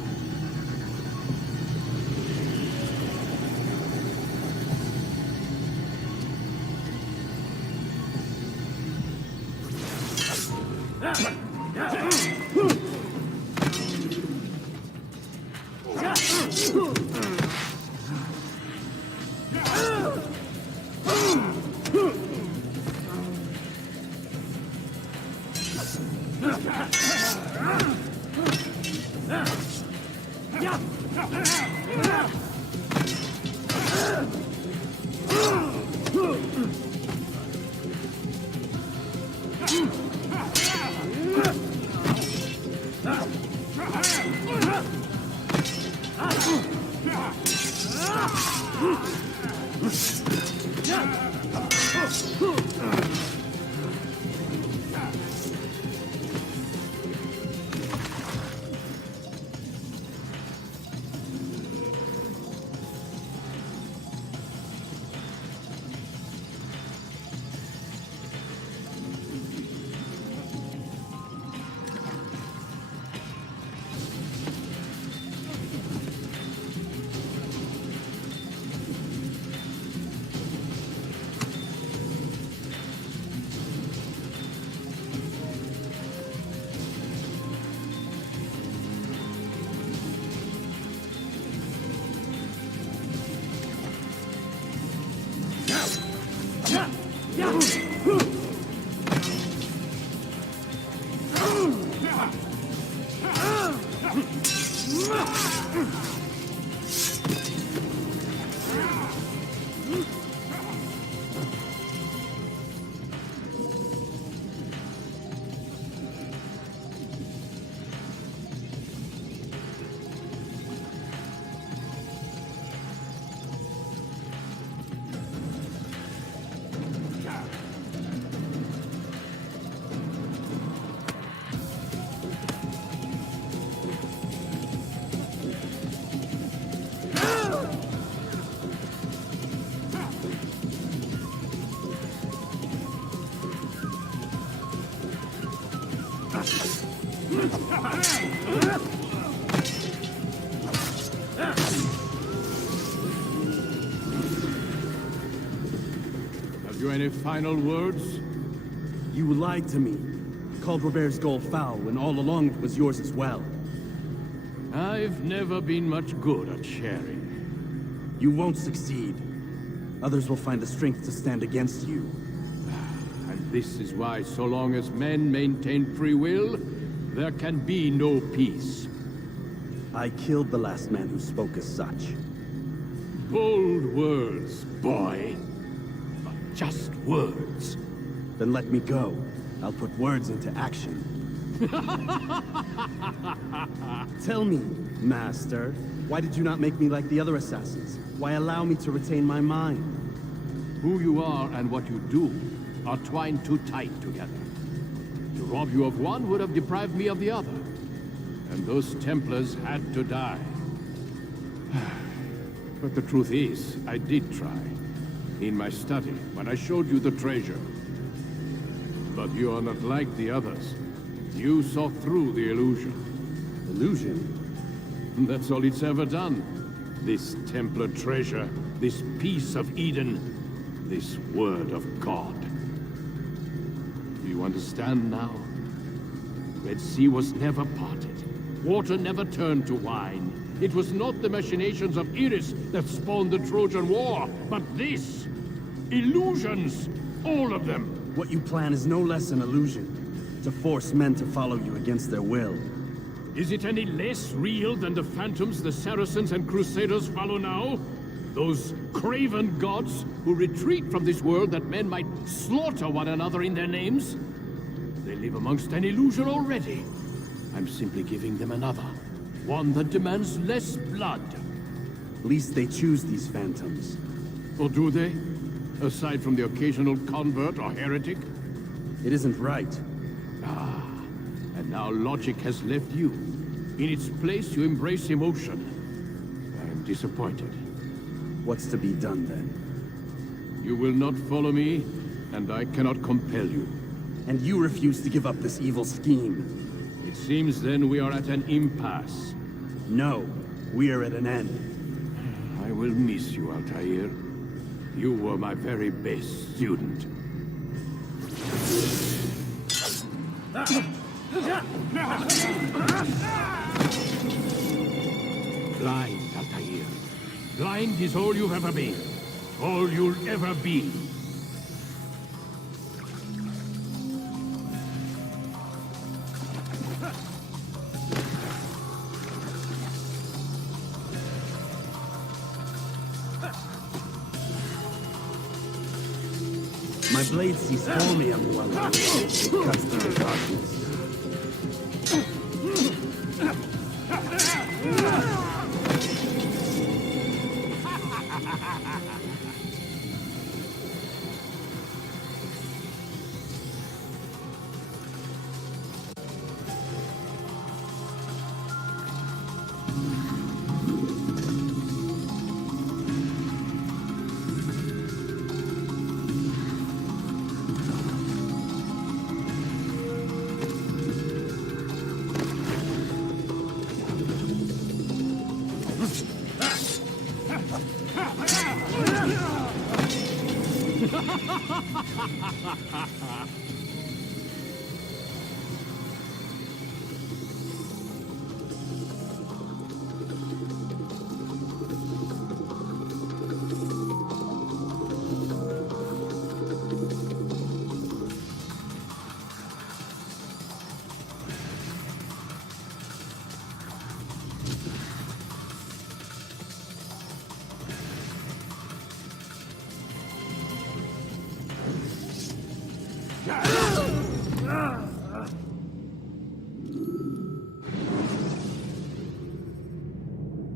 Have you any final words? You lied to me. Called Robert's goal foul when all along it was yours as well. I've never been much good at sharing. You won't succeed. Others will find the strength to stand against you. And this is why, so long as men maintain free will, there can be no peace. I killed the last man who spoke as such. Bold words, boy. But just words. Then let me go. I'll put words into action. Tell me, Master, why did you not make me like the other assassins? Why allow me to retain my mind? Who you are and what you do are twined too tight together. To rob you of one would have deprived me of the other. And those Templars had to die. But the truth is, I did try. In my study, when I showed you the treasure. But you are not like the others. You saw through the illusion. Illusion? That's all it's ever done. This Templar treasure, this piece of Eden, this word of God. Do you understand now? Red Sea was never parted. Water never turned to wine. It was not the machinations of Iris that spawned the Trojan War, but this! Illusions! All of them! What you plan is no less an illusion. To force men to follow you against their will. Is it any less real than the phantoms the Saracens and Crusaders follow now? Those craven gods who retreat from this world that men might slaughter one another in their names? They live amongst an illusion already. I'm simply giving them another. One that demands less blood. At least they choose these phantoms. Or do they? Aside from the occasional convert or heretic? It isn't right. Ah, and now logic has left you. In its place, you embrace emotion. disappointed. What's to be done then? You will not follow me, and I cannot compel you. And you refuse to give up this evil scheme. It seems then we are at an impasse. No, we are at an end. I will miss you, Altaïr. You were my very best student. Blind, Altaïr. Blind is all you've ever been. All you'll ever be. My blade sees for me, Abuela. It cuts through the darkness.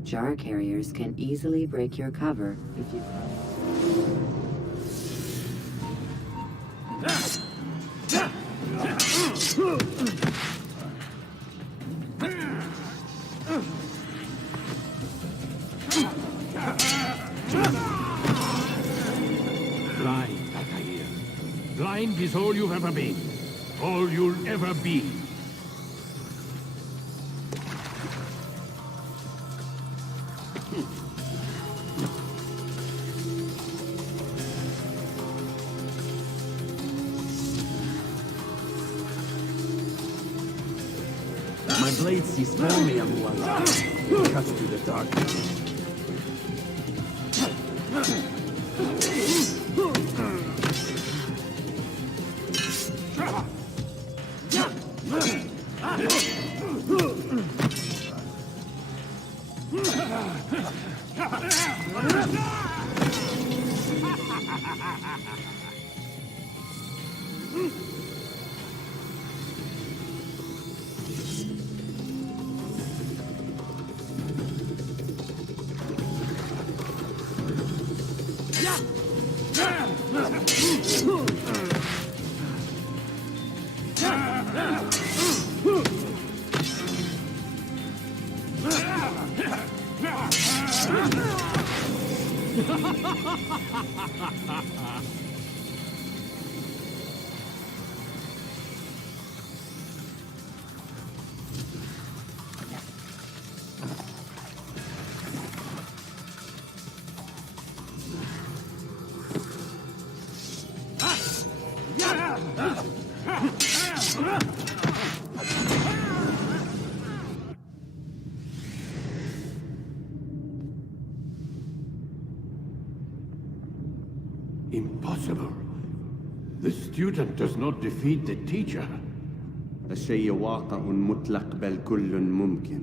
Jar carriers can easily break your cover if you... Blind, Altaïr. Blind is all you've ever been. All you'll ever be. My blade sees for me, Abuela. It cuts through the darkness. Impossible. The student does not defeat the teacher. الشيء واقع مطلق بل كل ممكن.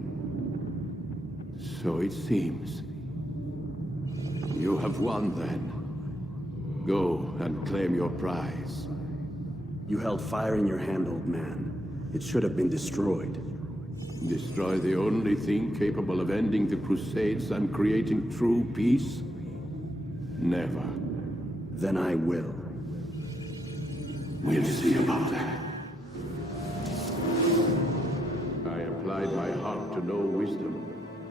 So it seems. You have won then. Go and claim your prize. You held fire in your hand, old man. It should have been destroyed. Destroy the only thing capable of ending the Crusades and creating true peace? Never. Then I will. We'll see about that. I applied my heart to know wisdom.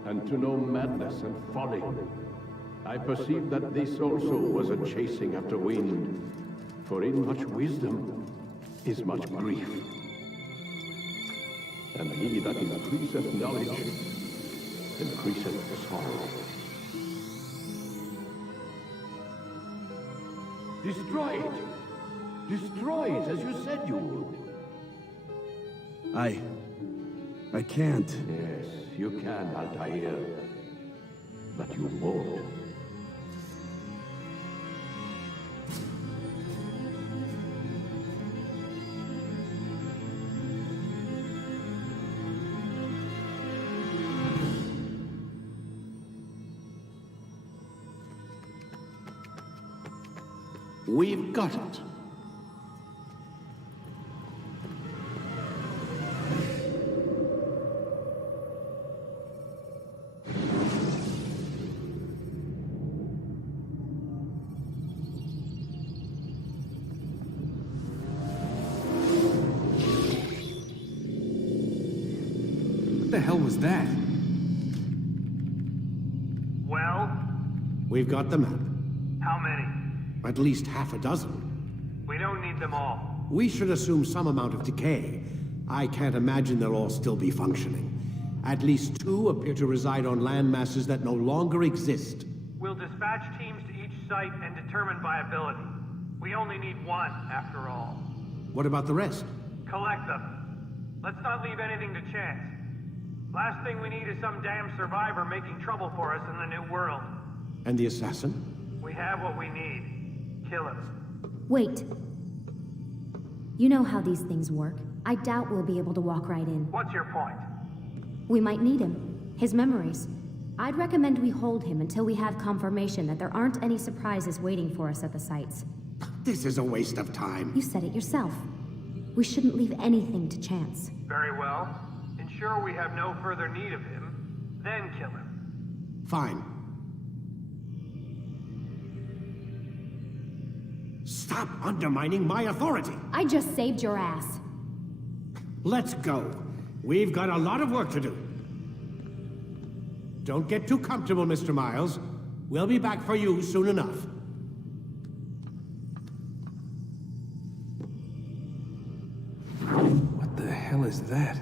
and to know madness and folly. I perceive that this also was a chasing after wind, for in much wisdom is much grief. And he that increaseth knowledge increaseth sorrow. Destroy it! Destroy it, as you said you would. I can't. Yes, you can, Altaïr. But you won't. We've got it. What the hell was that? Well? We've got the map. How many? At least half a dozen. We don't need them all. We should assume some amount of decay. I can't imagine they'll all still be functioning. At least 2 appear to reside on land masses that no longer exist. We'll dispatch teams to each site and determine viability. We only need 1, after all. What about the rest? Collect them. Let's not leave anything to chance. Last thing we need is some damn survivor making trouble for us in the new world. And the assassin? We have what we need. Kill him. Wait. You know how these things work. I doubt we'll be able to walk right in. What's your point? We might need him. His memories. I'd recommend we hold him until we have confirmation that there aren't any surprises waiting for us at the sites. This is a waste of time. You said it yourself. We shouldn't leave anything to chance. Very well. Ensure we have no further need of him, then kill him. Fine. Stop undermining my authority! I just saved your ass. Let's go. We've got a lot of work to do. Don't get too comfortable, Mr. Miles. We'll be back for you soon enough. What the hell is that?